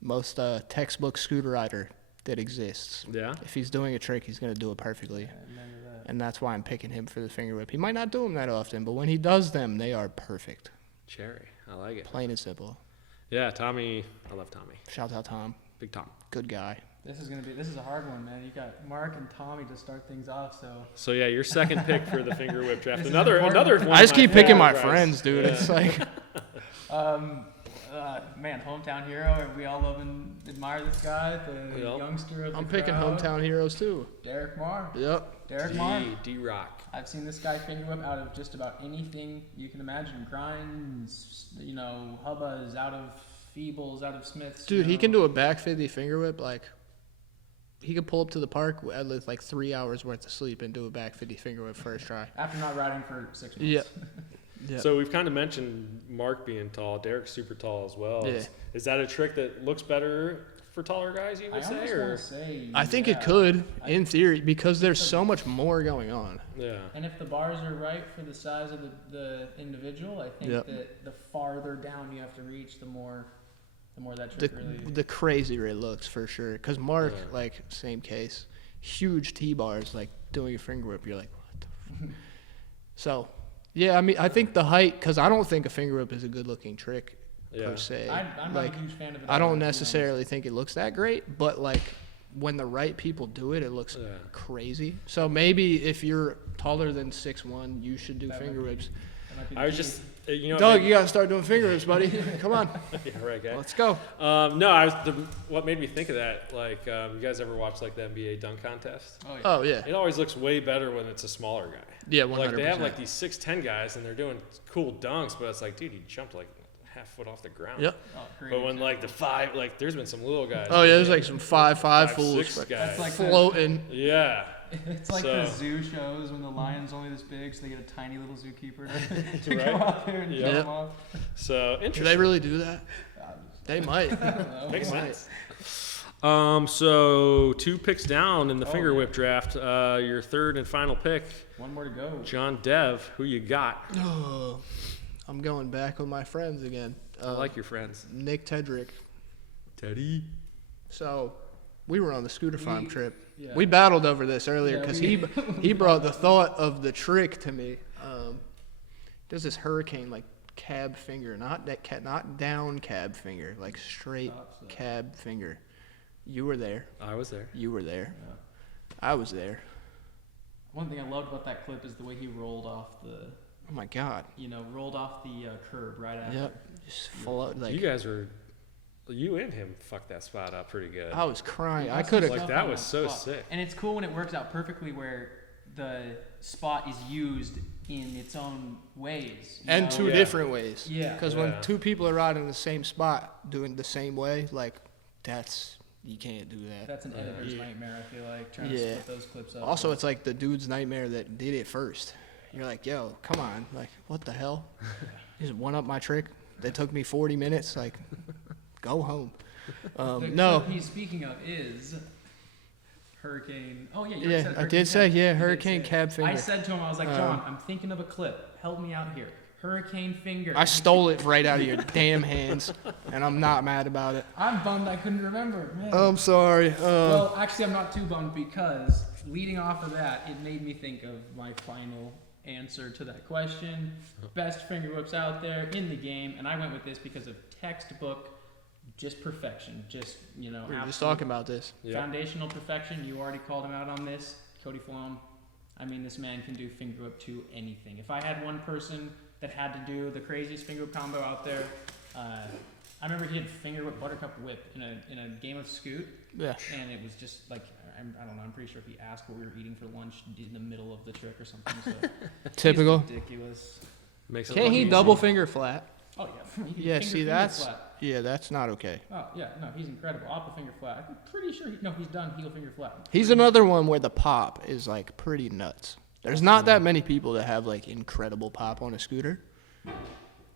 most textbook scooter rider that exists. Yeah. If he's doing a trick, he's gonna do it perfectly, I remember that. and that's why I'm picking him for the finger whip. He might not do them that often, but when he does them, they are perfect. Cherry. I like it. Plain and simple. Yeah, Tommy. I love Tommy. Shout out Tom, Big Tom. good guy. This is a hard one, man. You got Mark and Tommy to start things off, so So yeah, your second pick for the finger whip draft. This is Another important. one. I just of my keep picking my favorite guys. friends, dude. Yeah. It's like man, hometown hero, and we all love and admire this guy, the Yep. youngster of the I'm picking crowd, hometown heroes too. Derek Marr. Yep. Derek Marr. D Rock. I've seen this guy finger whip out of just about anything you can imagine. Grinds, hubbas, out of Feebles, out of Smiths. Dude, he can do a back 50 finger whip. Like, he could pull up to the park with like 3 hours worth of sleep and do a back 50 finger whip first try. After not riding for 6 months. Yeah. Yeah. So we've kind of mentioned Mark being tall. Derek's super tall as well. Yeah. Is that a trick that looks better for taller guys? You I would say, almost or want to say. I think yeah. it could, in theory, because there's so much more going on. yeah. And if the bars are right for the size of the individual, I think Yep. that the farther down you have to reach, the more that trick really. The crazier it looks for sure. Because Mark, Yeah. like, same case, huge T-bars, like doing a finger whip, you're like, what the So, yeah, I mean, I think the height, because I don't think a finger whip is a good looking trick Yeah. per se. I'm like, not a huge fan of it. I either, don't to be necessarily think it looks that great, but like when the right people do it, it looks Yeah. crazy. So maybe if you're taller than 6'1", you should do That finger might be- whips. honest. That might be the I was key. just, Doug, you gotta start doing finger whips, buddy. Come on, yeah, right, guy. let's go. No, what made me think of that, like, you guys ever watch like the NBA dunk contest? Oh, yeah. Oh yeah, It always looks way better when it's a smaller guy. yeah, 100%. Like they have like these 6'10" guys and they're doing cool dunks, but it's like, dude, he jumped like half foot off the ground. Yep. Oh, great But when example. like the five, like there's been some little guys. Oh yeah, there's like some 5'5" 5'6" fools guys. That's like the- floating. Yeah. It's like So- the zoo shows when the lion's only this big, so they get a tiny little zookeeper to Right. go out there and Yep. jump him off. So Do interesting. they really do that? They might. I don't know. Makes Right. sense. So 2 picks down in the Oh, finger yeah. whip draft. Your third and final pick, One more to go. John Dev. Who you got? Oh, I'm going back with my friends again. I like your friends. Nick Tedrick. Teddy. So, we were on the scooter farm We- trip. Yeah. We battled over this earlier Yeah, because we- he brought the thought of the trick to me. Does this hurricane like cab finger, not down cab finger, like straight Upside. cab finger. You were there. I was there. You were there. Yeah. I was there. One thing I loved about that clip is the way he rolled off the, Oh my God. rolled off the curb right after. Yep. Just float like you guys were, you and him fucked that spot up pretty good. I was crying. I That's could have. Like, stuff that on was so spot. sick. And it's cool when it works out perfectly where the spot is used in its own ways. you And know? two Yeah. different ways. Yeah. Because Yeah. when two people are riding the same spot doing the same way, like you can't do that. That's an editor's Yeah. nightmare, I feel like, trying Yeah. to split those clips up. Also, it's like the dude's nightmare that did it first. You're like, yo, come on. Like, what the hell? You just one up my trick. That took me 40 minutes. Like, go home. the No. clip he's speaking of is Hurricane. Oh, yeah, you Yeah, said I Hurricane did say, Cab. yeah, You did Hurricane say it. Cab Finger. I said to him, I was like, John, I'm thinking of a clip. Help me out here. Hurricane Finger. I stole it right out of your damn hands, and I'm not mad about it. I'm bummed I couldn't remember. Man. I'm sorry. Well, actually, I'm not too bummed because leading off of that, it made me think of my final answer to that question. Best finger whips out there in the game, and I went with this because of textbook, just perfection. Just, we were just absolute talking about this. Yeah. foundational perfection. You already called him out on this. Cody Flom. I mean, this man can do finger whip to anything. If I had one person that had to do the craziest finger whip combo out there, I remember he had finger whip buttercup whip in a game of Scoot, Yeah. and it was just like I don't know. I'm pretty sure he asked what we were eating for lunch in the middle of the trick or something. So Typical. He's ridiculous. Makes it Can't look he easy. double finger flat? Oh yeah. He can Yeah, finger see, that's flat. yeah, that's not okay. Oh yeah, no, he's incredible. Oppa finger flat. I'm pretty sure he's done heel finger flat. He's another one where the pop is like pretty nuts. There's not that many people that have like incredible pop on a scooter.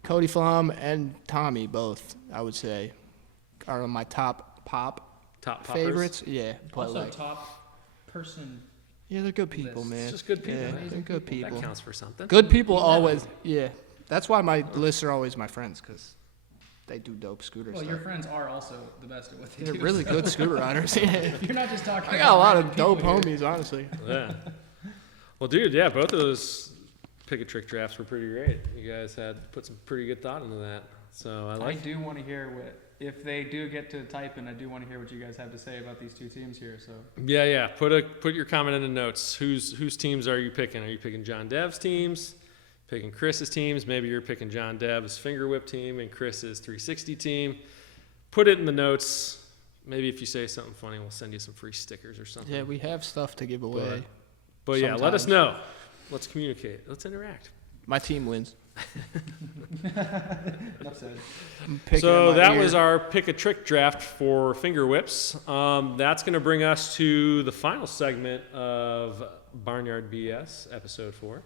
Cody Flom and Tommy both, I would say, are on my top pop Top poppers. favorites. Yeah, but Also like, top person. yeah, they're good people, List. man. It's just good people. Yeah, man. they're good people. That counts for something. Good people always. Yeah, that's why my lists are always my friends because they do dope scooter Well, stuff. your friends are also the best at what they They're do. really so- good scooter riders. Yeah. You're not just talking. I got a lot of about random dope people here. homies, honestly. Yeah. Well, dude, yeah, both of those pick a trick drafts were pretty great. You guys had put some pretty good thought into that. So I I like. do want to hear what if they do get to type in. I do want to hear what you guys have to say about these two teams here. So Yeah. Put your comment in the notes. Whose teams are you picking? Are you picking John Dev's teams? Picking Chris's teams? Maybe you're picking John Dev's finger whip team and Chris's 360 team. Put it in the notes. Maybe if you say something funny, we'll send you some free stickers or something. Yeah, we have stuff to give away. But yeah, let us sometimes. know. Let's communicate. Let's interact. My team wins. enough said. I'm picking So in my that ear. was our pick a trick draft for finger whips. That's going to bring us to the final segment of Barnyard BS, episode 4.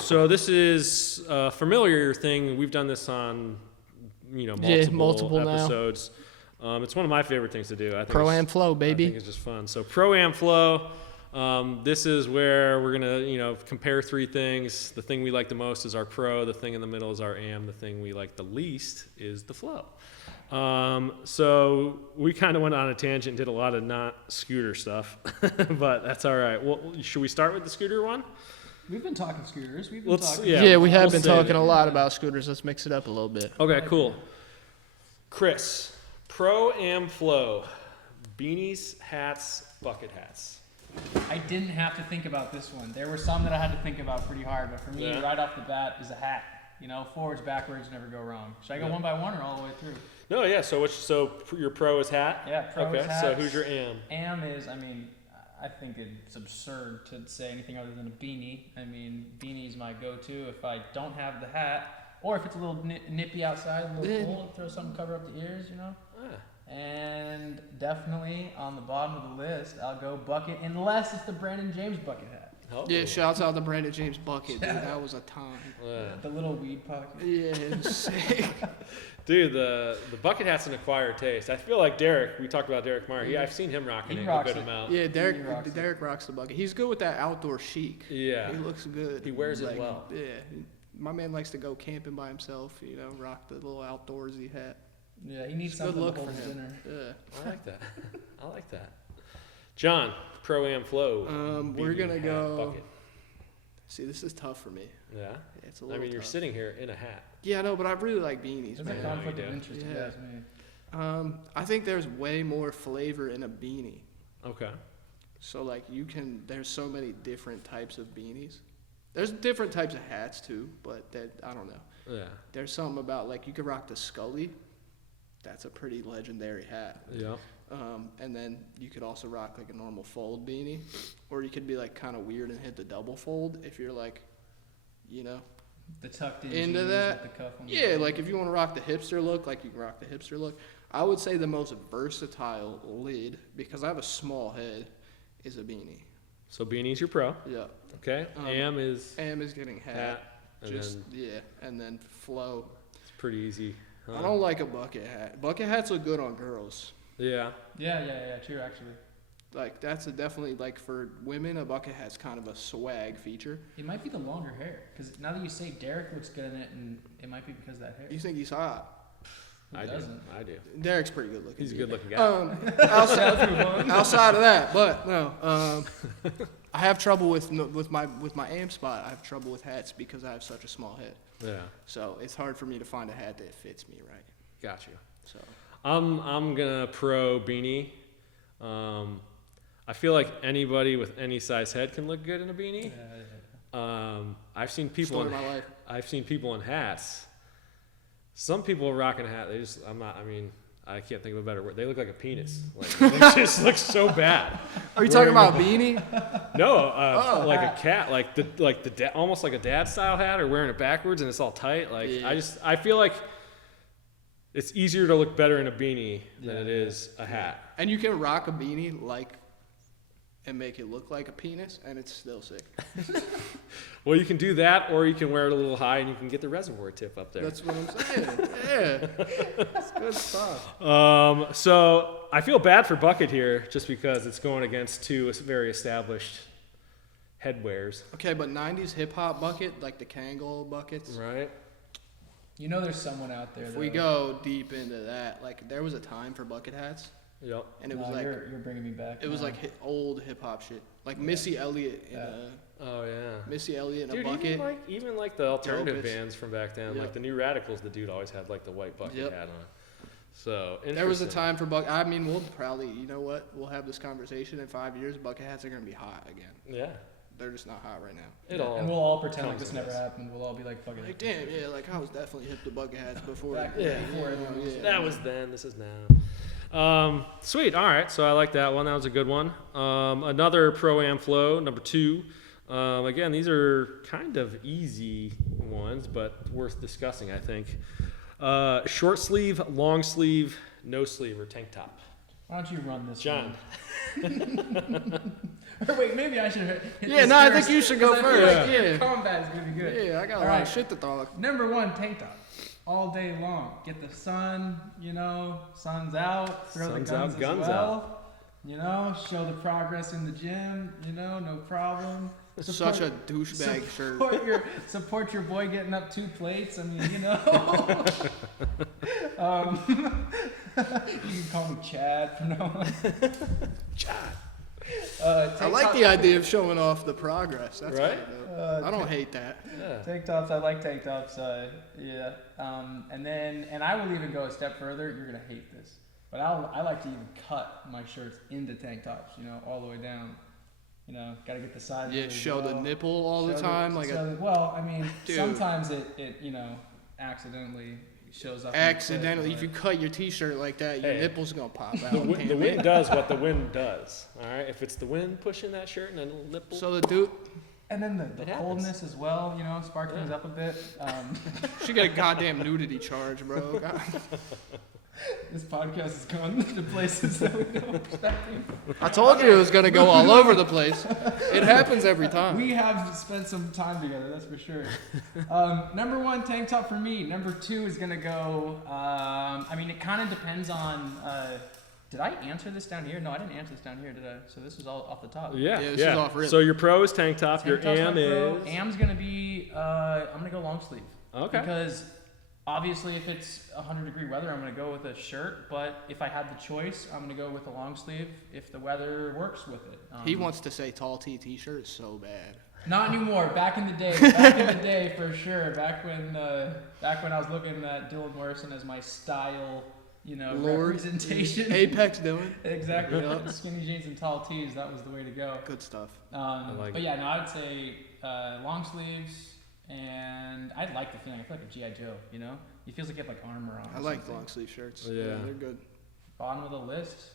So this is a familiar thing. We've done this on, multiple now. episodes. It's one of my favorite things to do. I think Pro it's- Am Flow, I think baby. it's just fun. So Pro Am Flow. This is where we're gonna, compare 3 things. The thing we like the most is our Pro. The thing in the middle is our Am. The thing we like the least is the Flow. So we kind of went on a tangent and did a lot of not scooter stuff, but that's all right. Well, should we start with the scooter one? We've been talking scooters. We've been Let's- talking. Yeah, we have we'll been save talking it. a lot about scooters. Let's mix it up a little bit. Okay, cool. Chris, Pro Am Flow, beanies, hats, bucket hats. I didn't have to think about this one. There were some that I had to think about pretty hard, but for me, Yeah. right off the bat, is a hat. Forwards, backwards, never go wrong. Should I go Yeah. one by one or all the way through? No, yeah. So your Pro is hat. Yeah, Pro Okay. is hats. So who's your Am? Am is, I think it's absurd to say anything other than a beanie. Beanie is my go-to if I don't have the hat, or if it's a little nippy outside, a little cold, throw something cover up the ears, Ah. And definitely on the bottom of the list, I'll go bucket, unless it's the Brandon James bucket hat. Oh. Yeah, shouts out to Brandon James Bucket, dude. That was a time. Yeah. The little weed pocket. Yeah, it was sick. Dude, the bucket hat's an acquired taste. I feel like Derek. We talked about Derek Meyer. I've seen him rocking He it a rocks good it. amount. Yeah, He rocks it. Derek rocks the bucket. He's good with that outdoor chic. Yeah. He looks good. He wears it well. Yeah. My man likes to go camping by himself, rock the little outdoorsy hat. Yeah, he needs It's a good something look to hold for his him. dinner. Yeah. I like that. I like that. John, Pro Am Flow. We're beanie, gonna hat, go. bucket. See, this is tough for me. Yeah. It's a little. You're tough. sitting here in a hat. Yeah, I know, but I really like beanies, There's a man. conflict you of do. interest if you Yeah. ask me. I think there's way more flavor in a beanie. Okay. So there's so many different types of beanies. There's different types of hats too, but I don't know. Yeah. There's something about you could rock the Scully. That's a pretty legendary hat. Yeah. And then you could also rock a normal fold beanie, or you could be kind of weird and hit the double fold if you're you know. The tucked in Into jeans that? with the cuff on the Yeah, bottom. like if you want to rock the hipster look, like you can rock the hipster look. I would say the most versatile lid, because I have a small head, is a beanie. So beanie's your pro. Yeah. Okay. Am is Am is getting hat. and Just then yeah, and then flow. it's pretty easy. Huh? I don't like a bucket hat. Bucket hats look good on girls. Yeah. Yeah, true, actually. Like that's definitely like for women, a bucket hat's kind of a swag feature. It might be the longer hair, because now that you say Derek looks good in it, and it might be because of that hair. You think he's hot? Who I doesn't? do. Derek's pretty good looking. He's a good looking guy. Outside of that, but no. I have trouble with my am spot. I have trouble with hats because I have such a small head. Yeah. So it's hard for me to find a hat that fits me right. Got you. So I'm gonna pro beanie. I feel like anybody with any size head can look good in a beanie. I've seen people story of my life. I've seen people in hats. Some people are rocking a hat. I can't think of a better word. They look like a penis. Like it just looks so bad. Are you talking about a beanie? No, like a cat, almost like a dad style hat, or wearing it backwards and it's all tight. Like Yeah. I feel like it's easier to look better in a beanie than it is a hat. And you can rock a beanie and make it look like a penis, and it's still sick. Well, you can do that, or you can wear it a little high and you can get the reservoir tip up there. That's what I'm saying. Yeah, it's good stuff. So I feel bad for Bucket here, just because it's going against two very established headwears. Okay, but '90s hip hop bucket, like the Kangol buckets. Right. You know there's someone out there If that... we go deep into that, like there was a time for bucket hats, Yep. and it was No, like you're bringing me back. it was now. like old hip hop shit, like Missy Elliott in Oh yeah. Missy Elliott in Dude, a bucket. even like the alternative Dopest. bands from back then, Yep. like the New Radicals, the dude always had like the white bucket Yep. hat on. So There was a interesting. time for bucket. I mean, we'll probably, you know what? We'll have this conversation in 5 years. Bucket hats are gonna be hot again. Yeah. They're just not hot right now. And we'll all pretend like comes this in never this. happened. We'll all be like, fucking... Like, damn, yeah, like I was definitely hip to bucket hats before. Back before everyone was- That was then. This is now. Sweet. All right. So I like that one. That was a good one. Another Pro-Am Flow, number 2. Again, these are kind of easy ones, but worth discussing, I think. Short sleeve, long sleeve, no sleeve, or tank top. Why don't you run this John. one? Or wait, maybe I should hit Yeah, this no, I first, think you should go 'cause I feel first. like Yeah. Combat is going to be good. Yeah, I got a All lot right. of shit to talk. Number 1, tank top. All day long. Get the sun, sun's out. Throw Sun's the guns out, guns as well. Show the progress in the gym, no problem. Such a douchebag shirt. Support your boy getting up 2 plates. I mean, you can call me Chad from now on. Chad. I like the idea of showing off the progress. That's Right? kinda dope. I don't hate that. Yeah. Tank tops, I like tank tops. Yeah. And I will even go a step further. You're gonna hate this, but I like to even cut my shirts into tank tops. All the way down. Got to get the sides. Yeah, as show the well. nipple all the Show time. Dude. Sometimes it accidentally shows up. Accidentally, if you cut your t-shirt like that, your Hey. nipple's gonna pop out. The Damn wind it. does what the wind does. All right. If it's the wind pushing that shirt and a little nipple. So the dude, And then the It happens. coldness as well, spark things Yeah. up a bit. she got a goddamn nudity charge, bro. God. This podcast has gone to places that we don't expect. I told you it was gonna go all over the place. It happens every time. We have spent some time together, that's for sure. Number 1, tank top for me. Number 2 is gonna go. It kind of depends on. Did I answer this down here? No, I didn't answer this down here, did I? So this was all off the top. Yeah. Yeah, this is off rip. So your pro is tank top. Tank Your top's my am pro. is. Am's gonna be. I'm gonna go long sleeve. Okay. Because obviously, if it's 100-degree weather, I'm gonna go with a shirt. But if I had the choice, I'm gonna go with a long sleeve if the weather works with it. He wants to say tall T t-shirt so bad. Not anymore. Back in the day, for sure. Back when I was looking at Dylan Morrison as my style, Lord, representation. Apex Dylan. Exactly. Yep. Skinny jeans and tall tees. That was the way to go. Good stuff. like But it. yeah, no, I'd say long sleeves, and I like the feeling. I feel like a GI Joe. It feels like you have like armor on. I or like something. long sleeve shirts. Yeah. They're good. Bottom of the list,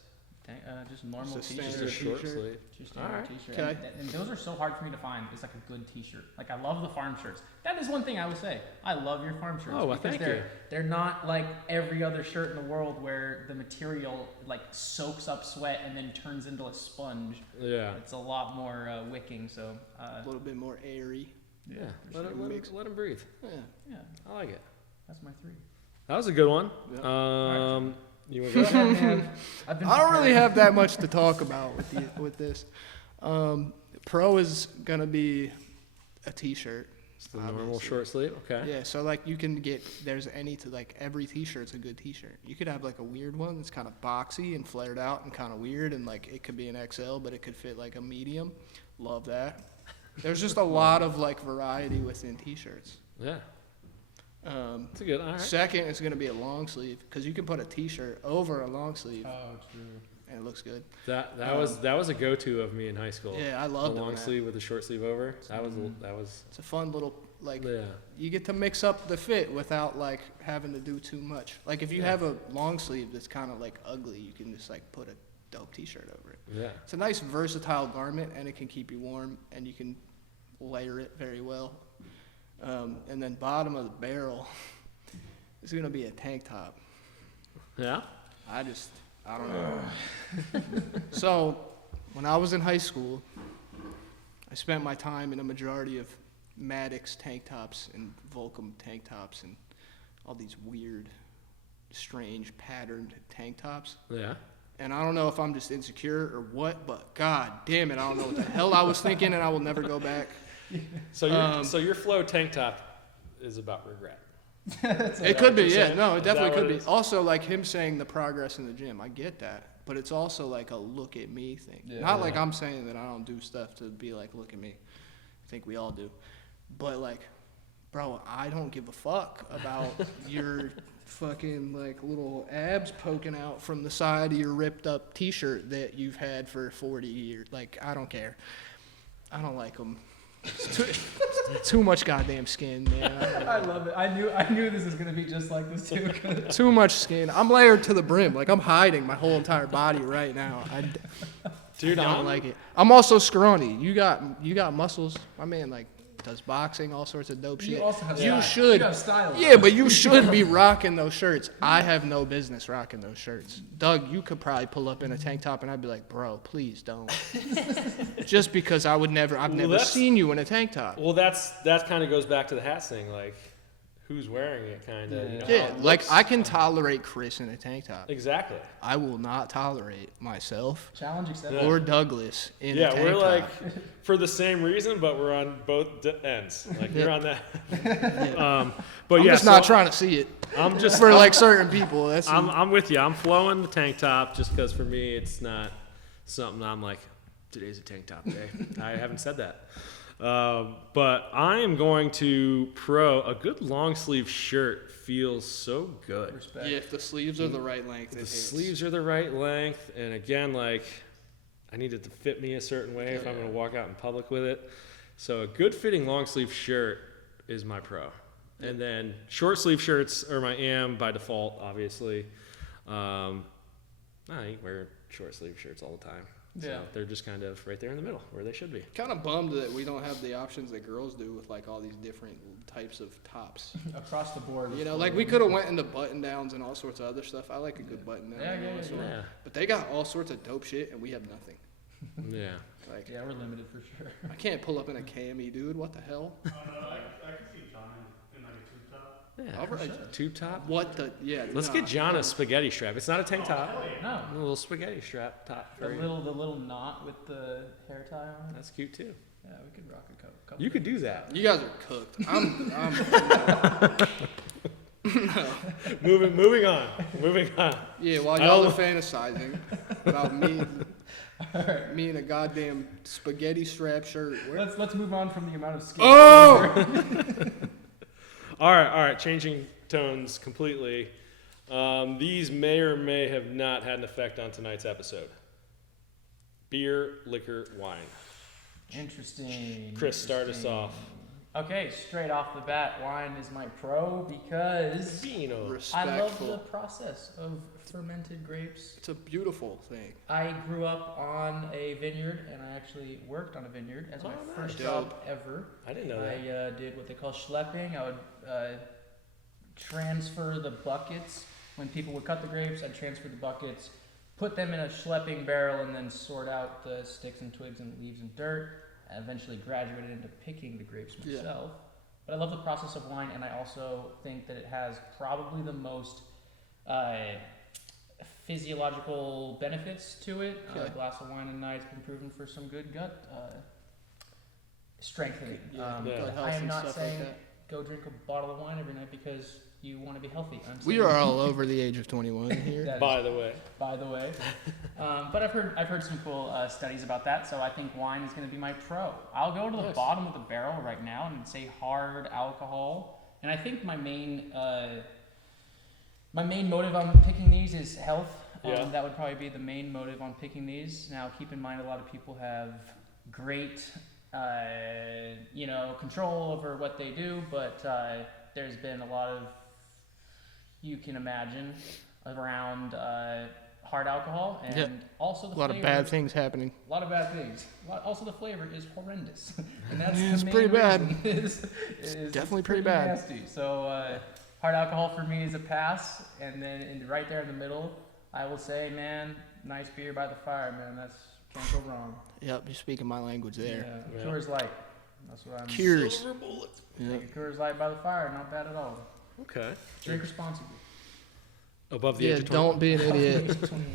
Just normal Just a t-shirt. standard Just a short t-shirt. sleeve. Just a normal Alright. t-shirt. Okay. And those are so hard for me to find. It's like a good t-shirt. Like, I love the farm shirts. That is one thing I would say. I love your farm shirts. Oh, well, because thank you. they're not like every other shirt in the world where the material like soaks up sweat and then turns into a sponge. Yeah. It's a lot more wicking. So A little bit more airy. Yeah. There's Let some him mix. breathe. Yeah. yeah, I like it. that's my 3. That was a good one. Yeah. You want Go to go? ahead, man. I've been I don't really prepared. have that much to talk about with this. Pro is gonna be a t-shirt. It's the normal Obviously. short sleeve. Okay. Yeah, so like you can get every t-shirt's a good t-shirt. You could have like a weird one that's kind of boxy and flared out and kind of weird, and like it could be an XL, but it could fit like a medium. Love that. There's just a lot of like variety within t-shirts. Yeah. It's a good. All right. Second, it's gonna be a long sleeve because you can put a t-shirt over a long sleeve Oh, true. and it looks good. That was a go-to of me in high school. Yeah, I The love long that. sleeve with the short sleeve over. That was. It's a fun little like. Yeah. You get to mix up the fit without like having to do too much. Like if you Yeah. have a long sleeve that's kind of like ugly, you can just like put a dope t-shirt over it. Yeah. It's a nice versatile garment and it can keep you warm and you can layer it very well. And then bottom of the barrel is gonna be a tank top. Yeah. I don't know. So when I was in high school, I spent my time in a majority of Maddox tank tops and Volcom tank tops and all these weird, strange patterned tank tops. Yeah. And I don't know if I'm just insecure or what, but god damn it, I don't know what the hell I was thinking, and I will never go back. So your flow tank top is about regret. It could be, what you're yeah. saying? No, it Is definitely that could what be. it is? Also, like him saying the progress in the gym, I get that, but it's also like a look at me thing. Yeah. Not like Yeah. I'm saying that I don't do stuff to be like, look at me. I think we all do. But like, bro, I don't give a fuck about your fucking like little abs poking out from the side of your ripped up t-shirt that you've had for 40 years. Like, I don't care. I don't like them. Too much goddamn skin, man. I love it. I knew this was gonna be just like this too. Too much skin. I'm layered to the brim. Like, I'm hiding my whole entire body right now. I Dude, don't like it. I'm also scrawny. You got muscles. My man, like, does boxing, all sorts of dope shit. You also have You style. should. You have style. Yeah, but you should be rocking those shirts. I have no business rocking those shirts. Doug, you could probably pull up in a tank top and I'd be like, bro, please don't. Just because I've never that's- seen you in a tank top. Well, that kind of goes back to the hat thing. Like, who's wearing it? Kind of. You know, Yeah, how it like looks. I can tolerate Chris in a tank top. Exactly. I will not tolerate myself Challenge accepted. or Douglas in a Yeah, tank we're top. like for the same reason, but we're on both ends. Like you're on that. But I'm yeah, just not so trying to see it I'm just for like certain people. That's I'm with you. I'm flowing the tank top just because for me it's not something I'm like, today's a tank top day. I haven't said that. But I am going to a good long sleeve shirt feels so good. Respect. yeah, if the sleeves are the right length. The sleeves are the right length, and again, like I need it to fit me a certain way if I'm going to walk out in public with it. So a good fitting long sleeve shirt is my pro. And then short sleeve shirts are my am by default, obviously. I wear short sleeve shirts all the time. So Yeah. they're just kind of right there in the middle where they should be. Kind of bummed that we don't have the options that girls do with like all these different types of tops. Across the board. You know, like we could have went into button downs and all sorts of other stuff. I like a good button down. Yeah, every yeah, once in a while. Yeah. But they got all sorts of dope shit and we have nothing. Yeah. Like Yeah, we're limited for sure. I can't pull up in a cami, dude. What the hell? I can see John in like a tube top. Yeah. All right. Tube top. What the? Yeah. Let's nah. get John a spaghetti strap. It's not a tank top. No. A little spaghetti strap top. The For you. little knot with the hair tie on it. That's cute too. Yeah, we could rock a couple. You could do that. You guys are cooked. Moving on. Moving on. Yeah, while I y'all are don't- fantasizing about me in a goddamn spaghetti strap shirt. Let's move on from the amount of skin. Oh! All right. Changing tones completely. These may or may have not had an effect on tonight's episode. Beer, liquor, wine. Interesting. Chris, start us interesting. off. Okay, straight off the bat, wine is my pro because Vino. I love Respectful. the process of fermented grapes. It's a beautiful thing. I grew up on a vineyard, and I actually worked on a vineyard as my Oh, nice. first Dope. job ever. I didn't know that. I did what they call schlepping. I would transfer the buckets. When people would cut the grapes, I'd transfer the buckets, put them in a schlepping barrel, and then sort out the sticks and twigs and leaves and dirt. I eventually graduated into picking the grapes Yeah. myself. But I love the process of wine, and I also think that it has probably the most physiological benefits to it. Okay. A glass of wine a night has been proven for some good gut strengthening. Yeah, Yeah. gut health I am and not stuff saying like that. go drink a bottle of wine every night because you want to be healthy. I'm We saying, are all over the age of 21 here. that is- By the way. by the way. But I've heard some cool studies about that, so I think wine is going to be my pro. I'll go to the Nice. bottom of the barrel right now and say hard alcohol, and I think my main motive on picking these is health. Yeah. That would probably be the main motive on picking these. Now, keep in mind, a lot of people have great, control over what they do, but there's been a lot of, you can imagine, around hard alcohol, and Yeah. also the A lot flavor. of bad things happening. A lot of bad things. Also, the flavor is horrendous, and that's Yeah, it's the main pretty bad. reason is Definitely it's pretty bad. nasty. So hard alcohol for me is a pass, and then right there in the middle, I will say, man, nice beer by the fire, man. That's can't go wrong. Yep, you're speaking my language there. Yeah. Yeah. Coors Light. That's what I'm. Cheers. Silver bullets. Yeah. Take a Coors Light by the fire, not bad at all. Okay. Drink responsibly. Above the Yeah, age of 20. don't be an idiot. 21.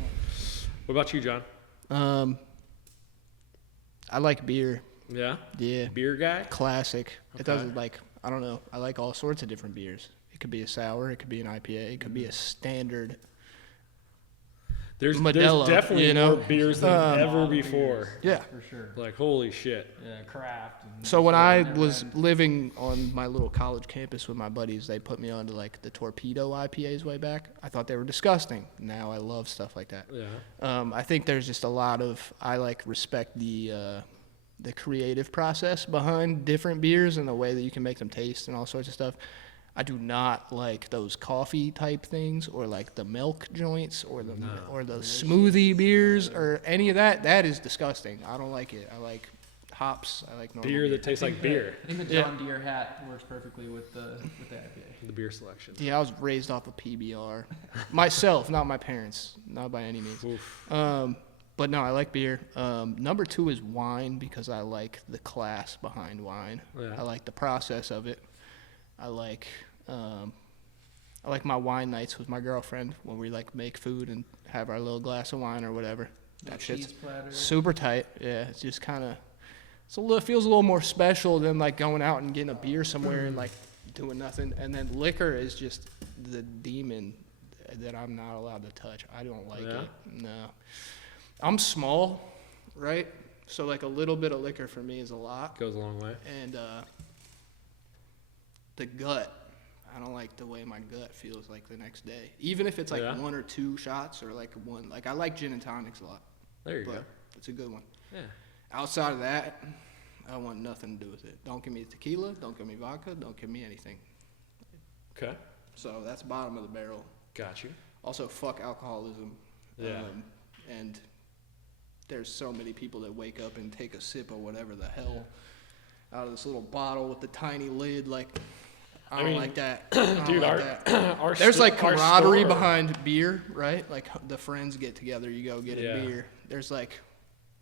What about you, John? I like beer. Yeah? Yeah, Beer guy? classic. Okay. It doesn't I don't know. I like all sorts of different beers. It could be a sour. It could be an IPA. It could be a standard. There's Modelo, definitely you know? more beers than Um, ever before. Yeah. For sure. Like, holy shit. Yeah, craft. And So when I never was end. living on my little college campus with my buddies, they put me onto like the Torpedo IPAs way back. I thought they were disgusting. Now I love stuff like that. Yeah. I think there's just a lot of respect the creative process behind different beers and the way that you can make them taste and all sorts of stuff. I do not like those coffee type things or like the milk joints or the smoothie beers or any of that. That is disgusting. I don't like it. I like hops. I like normal Beer that tastes like beer. I think the Yeah. John Deere hat works perfectly with the IPA. The beer selection. Yeah, I was raised off of PBR. Myself, not my parents, not by any means. Oof. But no, I like beer. Number 2 is wine because I like the class behind wine. Yeah. I like the process of it. I like my wine nights with my girlfriend when we like make food and have our little glass of wine or whatever. That shit's cheese platter. super tight. Yeah, it's just kind of feels a little more special than like going out and getting a beer somewhere and like doing nothing. And then liquor is just the demon that I'm not allowed to touch. I don't like Yeah? it. No. I'm small, right? So like a little bit of liquor for me is a lot. Goes a long way. And the gut, I don't like the way my gut feels like the next day. Even if it's like Yeah? 1 or 2 shots or like one. Like I like gin and tonics a lot, There you but go. it's a good one. Yeah. Outside of that, I want nothing to do with it. Don't give me tequila, don't give me vodka, don't give me anything. Okay. So that's bottom of the barrel. Got you. Also, fuck alcoholism. Yeah. And there's so many people that wake up and take a sip of whatever the hell out of this little bottle with the tiny lid. Like, I don't mean, like that. I don't Dude, like that. our There's like our camaraderie store- behind beer, right? Like the friends get together, you go get Yeah. a beer. There's like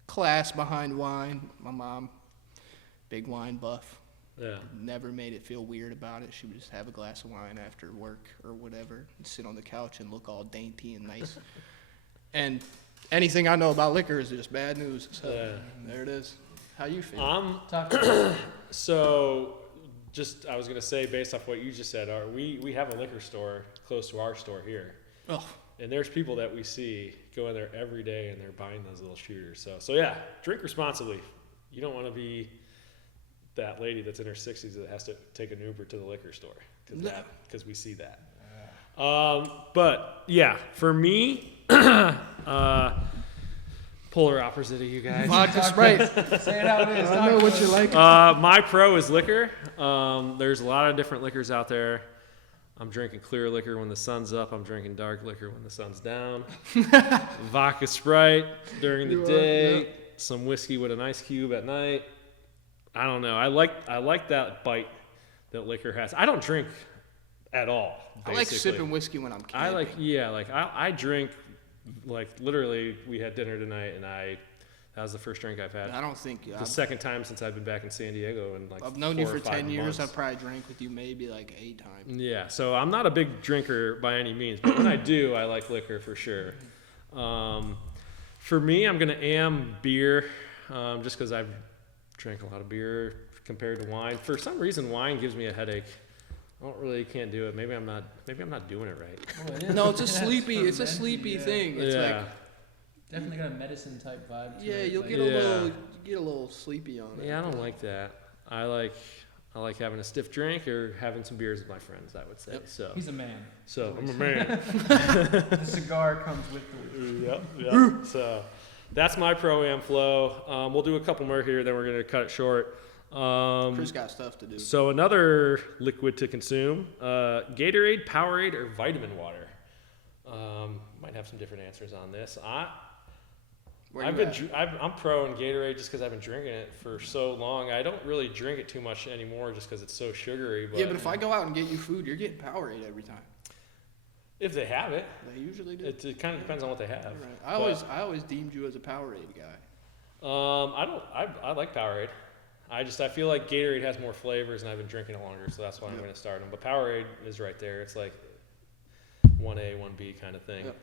class behind wine. My mom, big wine buff, Yeah. never made it feel weird about it. She would just have a glass of wine after work or whatever and sit on the couch and look all dainty and nice. And anything I know about liquor is just bad news. So Yeah. there it is. How you feel? Talk to So, just I was gonna say, based off what you just said, we have a liquor store close to our store here, Oh, and there's people that we see go in there every day, and they're buying those little shooters. So yeah, drink responsibly. You don't want to be that lady that's in her 60s that has to take an Uber to the liquor store because we see that. But yeah, for me, polar opposite of you guys. Vodka Sprite. Say it how it is. I know what you like. My pro is liquor. There's a lot of different liquors out there. I'm drinking clear liquor when the sun's up. I'm drinking dark liquor when the sun's down. Vodka Sprite during the day. Some whiskey with an ice cube at night. I don't know. I like that bite that liquor has. I don't drink at all. I like sipping whiskey when I'm camping. I drink, like, literally, we had dinner tonight, and that was the first drink I've had. I don't think the second time since I've been back in San Diego, and like I've known you for 10 years. months. I've probably drank with you maybe like 8 times. Yeah, so I'm not a big drinker by any means, but when I do, I like liquor for sure. For me, I'm gonna beer, just because I've drank a lot of beer compared to wine. For some reason, wine gives me a headache. Can't do it. Maybe I'm not doing it right. No, it's a sleepy thing. It's like definitely got a medicine type vibe to yeah, it. you'll like, get a little sleepy on it. Yeah, I don't like that. I like having a stiff drink or having some beers with my friends, I would say. Yep. So he's a man. So I'm a man. The cigar comes with the Yep. So that's my Pro-Am flow. We'll do a couple more here, then we're going to cut it short. Chris got stuff to do. So another liquid to consume, Gatorade, Powerade, or vitamin water. Might have some different answers on this. I'm pro in Gatorade just because I've been drinking it for so long. I don't really drink it too much anymore just because it's so sugary. But yeah, but if I go out and get you food, you're getting Powerade every time. If they have it. They usually do. It kind of depends on what they have. Right. I always deemed you as a Powerade guy. I like Powerade. I feel like Gatorade has more flavors, and I've been drinking it longer, so that's why I'm going to start them. But Powerade is right there. It's like 1A, 1B kind of thing. Yep.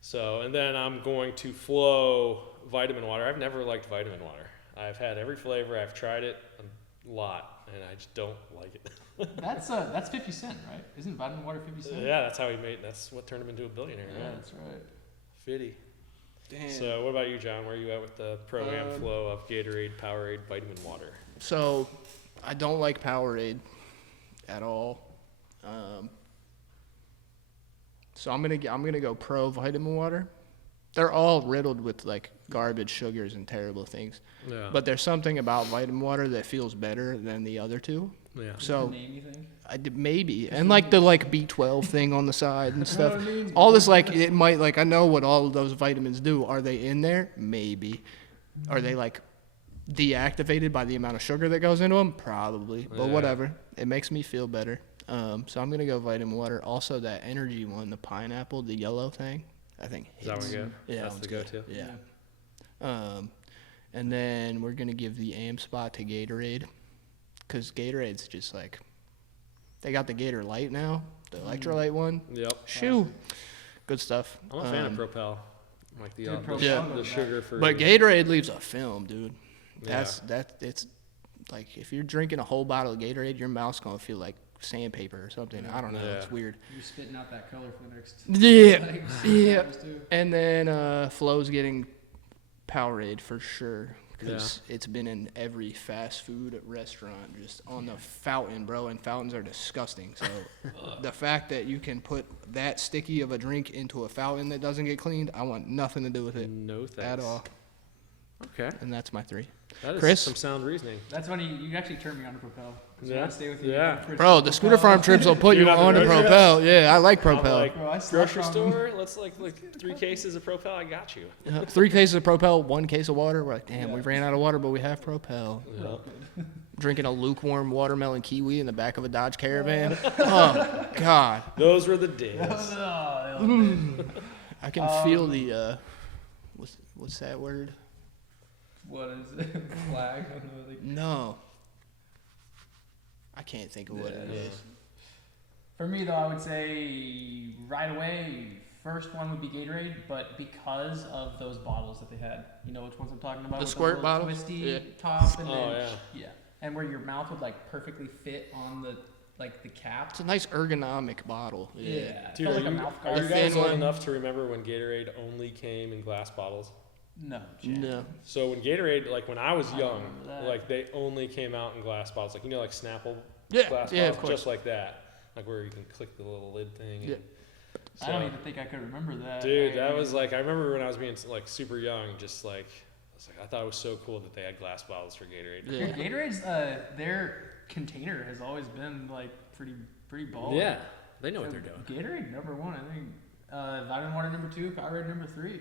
So, and then I'm going to flow vitamin water. I've never liked vitamin water. I've had every flavor. I've tried it a lot, and I just don't like it. That's 50 Cent, right? Isn't vitamin water 50 Cent? Yeah, that's what turned him into a billionaire. Yeah, right? that's right. 50. Damn. So what about you, John? Where are you at with the Pro-Am flow of Gatorade, Powerade, vitamin water? So, I don't like Powerade at all. So I'm gonna go pro vitamin water. They're all riddled with like garbage, sugars, and terrible things. Yeah. But there's something about vitamin water that feels better than the other two. Yeah. So Name, you think? maybe, and like the B12 thing on the side and stuff. All this it might I know what all of those vitamins do. Are they in there? Maybe. Are they deactivated by the amount of sugar that goes into them? Probably. But whatever. It makes me feel better. So I'm gonna go vitamin water. Also that energy one, the pineapple, the yellow thing. I think hits. Is that one good? Yeah, That's the go-to. Yeah. And then we're gonna give the AM spot to Gatorade, because Gatorade's just they got the Gator Light now, the electrolyte one. Yep. Shoo, good stuff. I'm a fan of Propel. Like the sugar free. But Gatorade leaves a film, dude. Yeah. It's if you're drinking a whole bottle of Gatorade, your mouth's gonna feel like sandpaper or something. I don't know. Yeah. It's weird. You're spitting out that color for the next. Yeah. Yeah. And then Flo's getting Powerade for sure, because it's been in every fast food restaurant, just on the fountain, bro. And fountains are disgusting. So the fact that you can put that sticky of a drink into a fountain that doesn't get cleaned, I want nothing to do with it. No thanks. At all. Okay. And that's my 3. That is Chris? some sound reasoning. That's funny. You actually turned me on to Propel. Yeah. I stay with you. Yeah. Bro, the scooter farm trips will put you You're not on to the road Propel. Yeah, I like Propel. Like, Bro, I slept grocery on them. store, let's like 3 cases of Propel, I got you. 3 cases of Propel, 1 case of water. We're like, damn, Yeah. we ran out of water, but we have Propel. Yeah. Drinking a lukewarm watermelon kiwi in the back of a Dodge Caravan. Oh, God. Those were the days. I can feel the, what's that word? What is it? Flag? I don't know, No. I can't think of what it is. For me, though, I would say right away, first one would be Gatorade, but because of those bottles that they had, you know which ones I'm talking about? The with squirt little bottle? twisty Yeah. top, and Oh, then and where your mouth would perfectly fit on the cap. It's a nice ergonomic bottle. Yeah, Dude, felt are like a you, mouth are guard. you guys thin old one. enough to remember when Gatorade only came in glass bottles? No, Jack. No. So when Gatorade, when I was I young, remember that. they only came out in glass bottles. Snapple Yeah, glass yeah, of bottles, course. just like that. Where you can click the little lid thing. And Yeah. So, I don't even think I could remember that. dude, that was like, I remember when I was being like super young, just like, I thought it was so cool that they had glass bottles for Gatorade. Yeah. Gatorade's their container has always been like pretty bold. Yeah, they know what they're doing. Gatorade number 1, I think. Vitamin water number 2, Powerade number 3.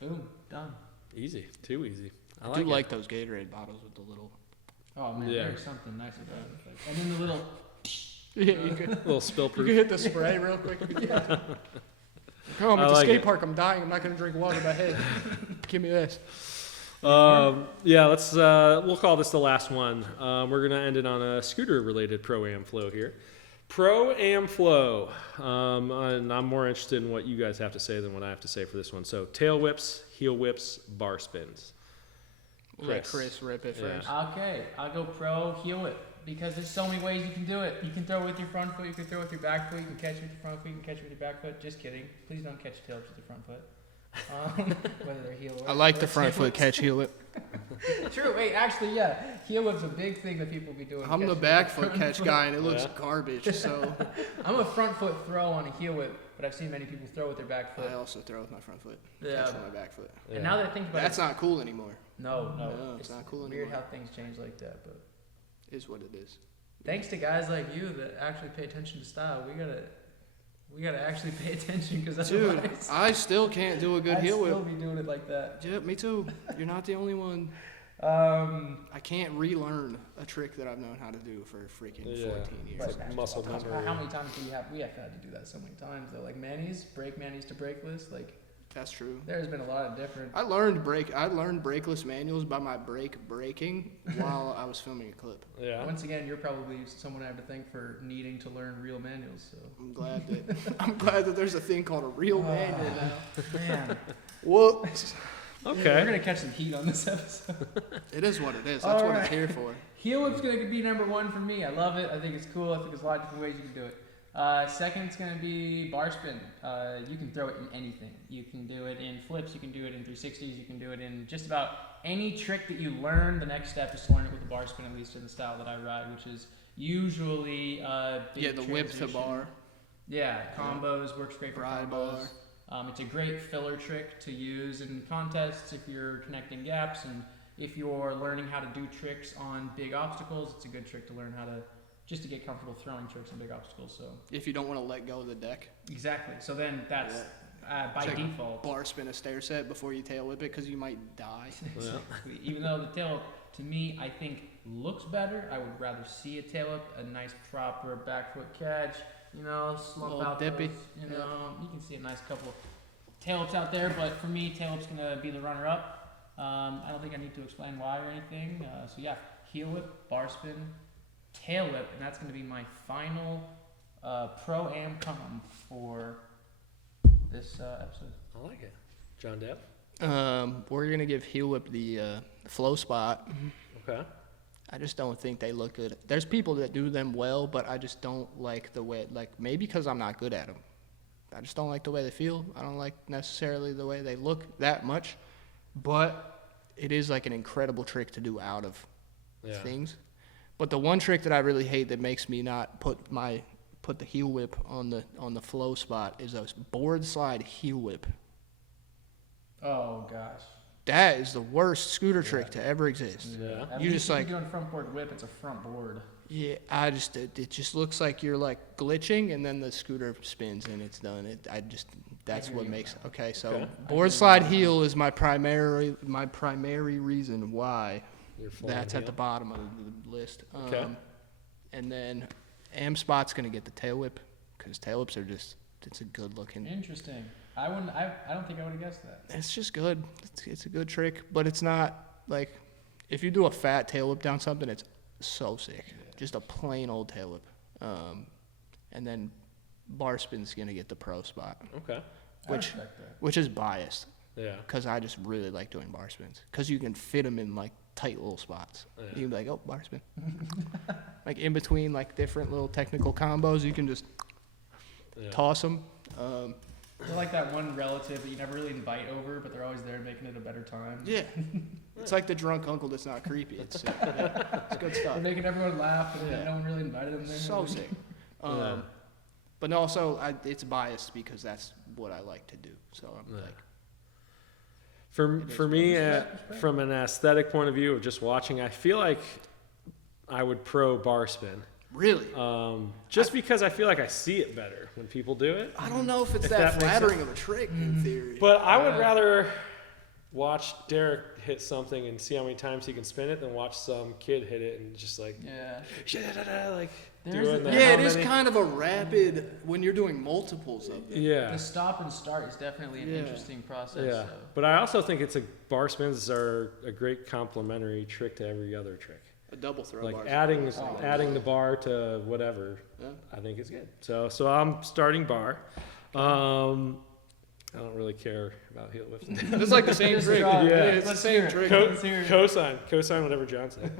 Boom, done. Easy, too easy. I I like do it. like those Gatorade bottles with the little. Oh man, Yeah. there's something nice about it. And then the little. Yeah, you could, A little spill you proof. could hit the spray real quick. Come on, I'm I at the like skate it. park. I'm dying. I'm not gonna drink water. But hey, give me this. Yeah, let's. We'll call this the last one. We're gonna end it on a scooter-related pro-am flow here. Pro-am flow. And I'm more interested in what you guys have to say than what I have to say for this one. So, tail whips, heel whips, bar spins. Let Chris rip it Yeah. first. Okay, I'll go pro heel whip because there's so many ways you can do it. You can throw it with your front foot, you can throw it with your back foot, you can catch it with your front foot, you can catch it with your back foot. Just kidding. Please don't catch tail whips with your front foot. Whether they're heel whips. I like the or front tail foot whips. catch heel whip. True. Wait, actually, yeah, heel whip's a big thing that people be doing. I'm the catching back with foot front catch foot. guy, and it looks Yeah. garbage. So I'm a front foot throw on a heel whip, but I've seen many people throw with their back foot. I also throw with my front foot. Yeah. Catch with my back foot. Yeah. And now that I think about That's it, not cool anymore. no, No, it's not cool weird anymore. how things change like that, but. Is what it is. Thanks to guys like you that actually pay attention to style, we gotta actually pay attention because Dude, otherwise I still can't do a good I'd heel still whip. be doing it like that. Yeah, me too. You're not the only one. I can't relearn a trick that I've known how to do for freaking 14 years. Right. Muscle memory. How many times do we have? We have had to do that so many times though. Like manis to brakeless. Like That's true. there's been a lot of different. I learned brakeless manuals by my breaking while I was filming a clip. Yeah. Once again, you're probably someone I have to thank for needing to learn real manuals. So. I'm glad that there's a thing called a real manual now. Man, Whoops. we're Okay. gonna catch some heat on this episode. It is what it is. That's what Alright. it's here for. Heel whip's gonna be number 1 for me. I love it. I think it's cool. I think there's a lot of different ways you can do it. Second's gonna be bar spin. You can throw it in anything. You can do it in flips. You can do it in 360s. You can do it in just about any trick that you learn. The next step is to learn it with a bar spin, at least in the style that I ride, which is usually big Yeah, the whip to transition. bar. Yeah, combos works great for Ride combos. It's a great filler trick to use in contests if you're connecting gaps and if you're learning how to do tricks on big obstacles. It's a good trick to learn how to just to get comfortable throwing tricks on big obstacles. So If you don't want to let go of the deck, exactly. So then that's by Check default. bar spin a stair set before you tail whip it because you might die. Yeah. Even though the tail, to me, I think looks better. I would rather see a tail up, a nice proper back foot catch. You know, slump Little out dippy. those, you know, you can see a nice couple of tail ups out there, but for me, tail up's gonna be the runner up. I don't think I need to explain why or anything. So yeah, heel whip, bar spin, tail whip, and that's gonna be my final pro-am com for this episode. I like it. John Depp. We're gonna give heel whip the flow spot. Okay. I just don't think they look good. There's people that do them well, but I just don't like the way. Like maybe because I'm not good at them. I just don't like the way they feel. I don't like necessarily the way they look that much, but it is like an incredible trick to do out of Yeah. things. But the one trick that I really hate that makes me not put the heel whip on the flow spot is a board slide heel whip. Oh gosh. That is the worst scooter trick to ever exist. Yeah. At You least just, if like- you're doing front board whip, it's a front board. Yeah, it just looks like you're like glitching, and then the scooter spins and it's done. That's hear what you. makes. Okay, so Okay. board slide heel is my primary reason why You're flying that's at the heel. bottom of the list. Okay. And then am spot's gonna get the tail whip because tail whips are it's a good looking. Interesting. I don't think I would have guessed that. It's just good. It's a good trick, but it's not like if you do a fat tail whip down something, it's so sick. Just a plain old tail whip. And then bar spin's gonna get the pro spot, Okay. I Which- respect that. which is biased Yeah. because I just really like doing bar spins because you can fit them in like tight little spots. Yeah. You can be like, oh, bar spin. Like in between like different little technical combos, you can just Yeah. toss them. They're like that one relative that you never really invite over, but they're always there making it a better time. Yeah, it's like the drunk uncle that's not creepy. It's sick. Yeah, it's good stuff. They're making everyone laugh, and Yeah. no one really invited them there. So sick. Yeah. But also, it's biased because that's what I like to do. So I'm like, For me, from an aesthetic point of view of just watching, I feel like I would pro bar spin. really? Just because I feel like I see it better when people do it. I don't know if it's If that that makes flattering of a trick in theory. But I would rather watch Derek hit something and see how many times he can spin it than watch some kid hit it and just like, like There's doing a- that. yeah, it how is many- kind of a rapid when you're doing multiples of it. Yeah. The stop and start is definitely an Yeah. interesting process. Yeah, So. but I also think bar spins are a great complementary trick to every other trick. A double throw Like bar. adding the bar to whatever, Yeah. I think is good. So I'm starting bar. I don't really care about heel lifting. It's like the same Just trick. draw it. Yeah. It's the Let's same hear it. trick. Let's hear it. Cosine whatever John said.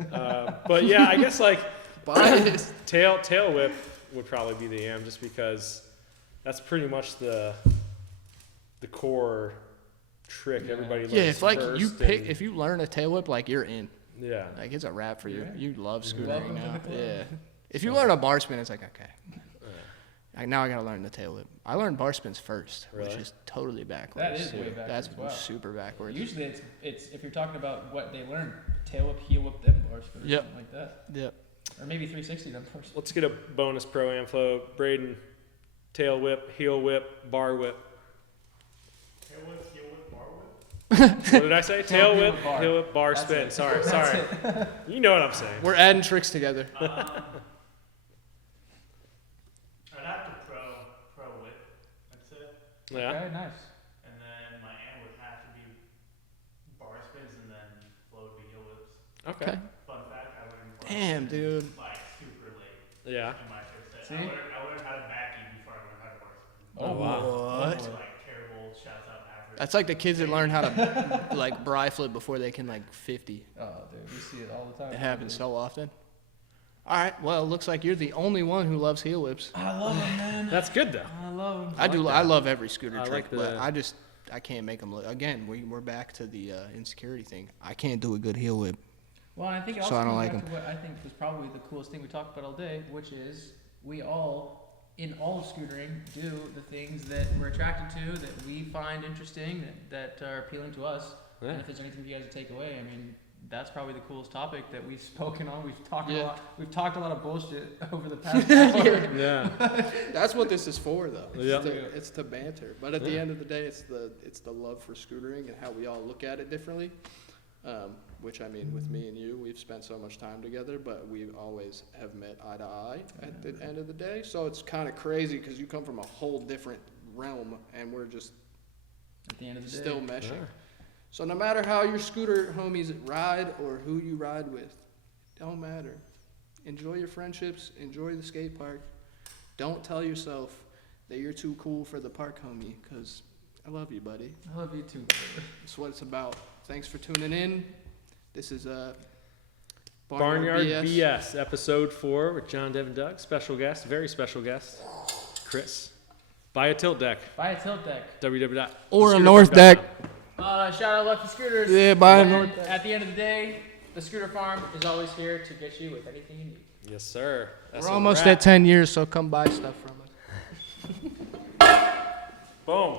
But yeah, I guess like Biased. tail whip would probably be the am, just because that's pretty much the core trick Yeah. everybody learns Yeah, if like you first pick, and- if you learn a tail whip, like you're in. yeah. Like it's a wrap for you. Yeah. You love scootering Welcome to now. the club. Yeah. If you learn a bar spin, it's like okay. Now I gotta learn the tail whip. I learned bar spins first, which Really? is totally backwards. That is way backwards That's as well. super backwards. Usually it's if you're talking about what they learn, tail whip, heel whip, them bars, or Yep. something like that, Yep. or maybe 360 them bars. Let's get a bonus pro am flow. Braden, tail whip, heel whip, bar whip. Tail whip, heel whip, bar whip. What did I say? Tail heel whip, whip, bar. heel whip, bar That's spin. it. Sorry. That's You know what I'm saying. We're adding tricks together. I'd have to pro whip, I'd say. Yeah. Okay, nice. And then my am would have to be bar spins and then flow to heel whips. Okay. Fun fact, I learned bar Damn, spins, dude. like super late Yeah. in my first set. See? I learned how to backy before I learned how to bar spin. Oh, wow. What? Like terrible, shouts out average. That's like the kids that learn how to like bri flip before they can like 50. Oh, dude, we see it all the time. It happens so often. All right. Well, it looks like you're the only one who loves heel whips. I love them, man. That's good though. I love them. I do. I love every scooter I trick, like but the- I can't make them look. Again, we're back to the insecurity thing. I can't do a good heel whip. Well, and I think it So also I don't comes like back to what I think was probably the coolest thing we talked about all day, which is we all, in all of scootering, do the things that we're attracted to, that we find interesting, that are appealing to us. Yeah. And if there's anything for you guys to take away, I mean, that's probably the coolest topic that we've spoken on. We've talked Yeah. a lot. We've talked a lot of bullshit over the past hour. Yeah. That's what this is for, though. Yeah. It's to banter. But at the end of the day, it's the love for scootering and how we all look at it differently. Which I mean, with me and you, we've spent so much time together, but we always have met eye to eye at the end of the day. So it's kind of crazy because you come from a whole different realm, and we're just At the end of the day. still meshing. Sure. So no matter how your scooter homies ride or who you ride with, don't matter. Enjoy your friendships. Enjoy the skate park. Don't tell yourself that you're too cool for the park, homie, because I love you, buddy. I love you too. That's what it's about. Thanks for tuning in. This is Barnyard BS, episode 4 with John, Devin, Doug. Special guest, very special guest, Chris. Buy a tilt deck. Buy a tilt deck. www. Or a north deck. Shout out Lucky Scooters. Yeah, buy a And north deck. at the end of the day, the Scooter Farm is always here to get you with anything you need. Yes, sir. That's We're a almost wrap. at 10 years, so come buy stuff from us. Boom.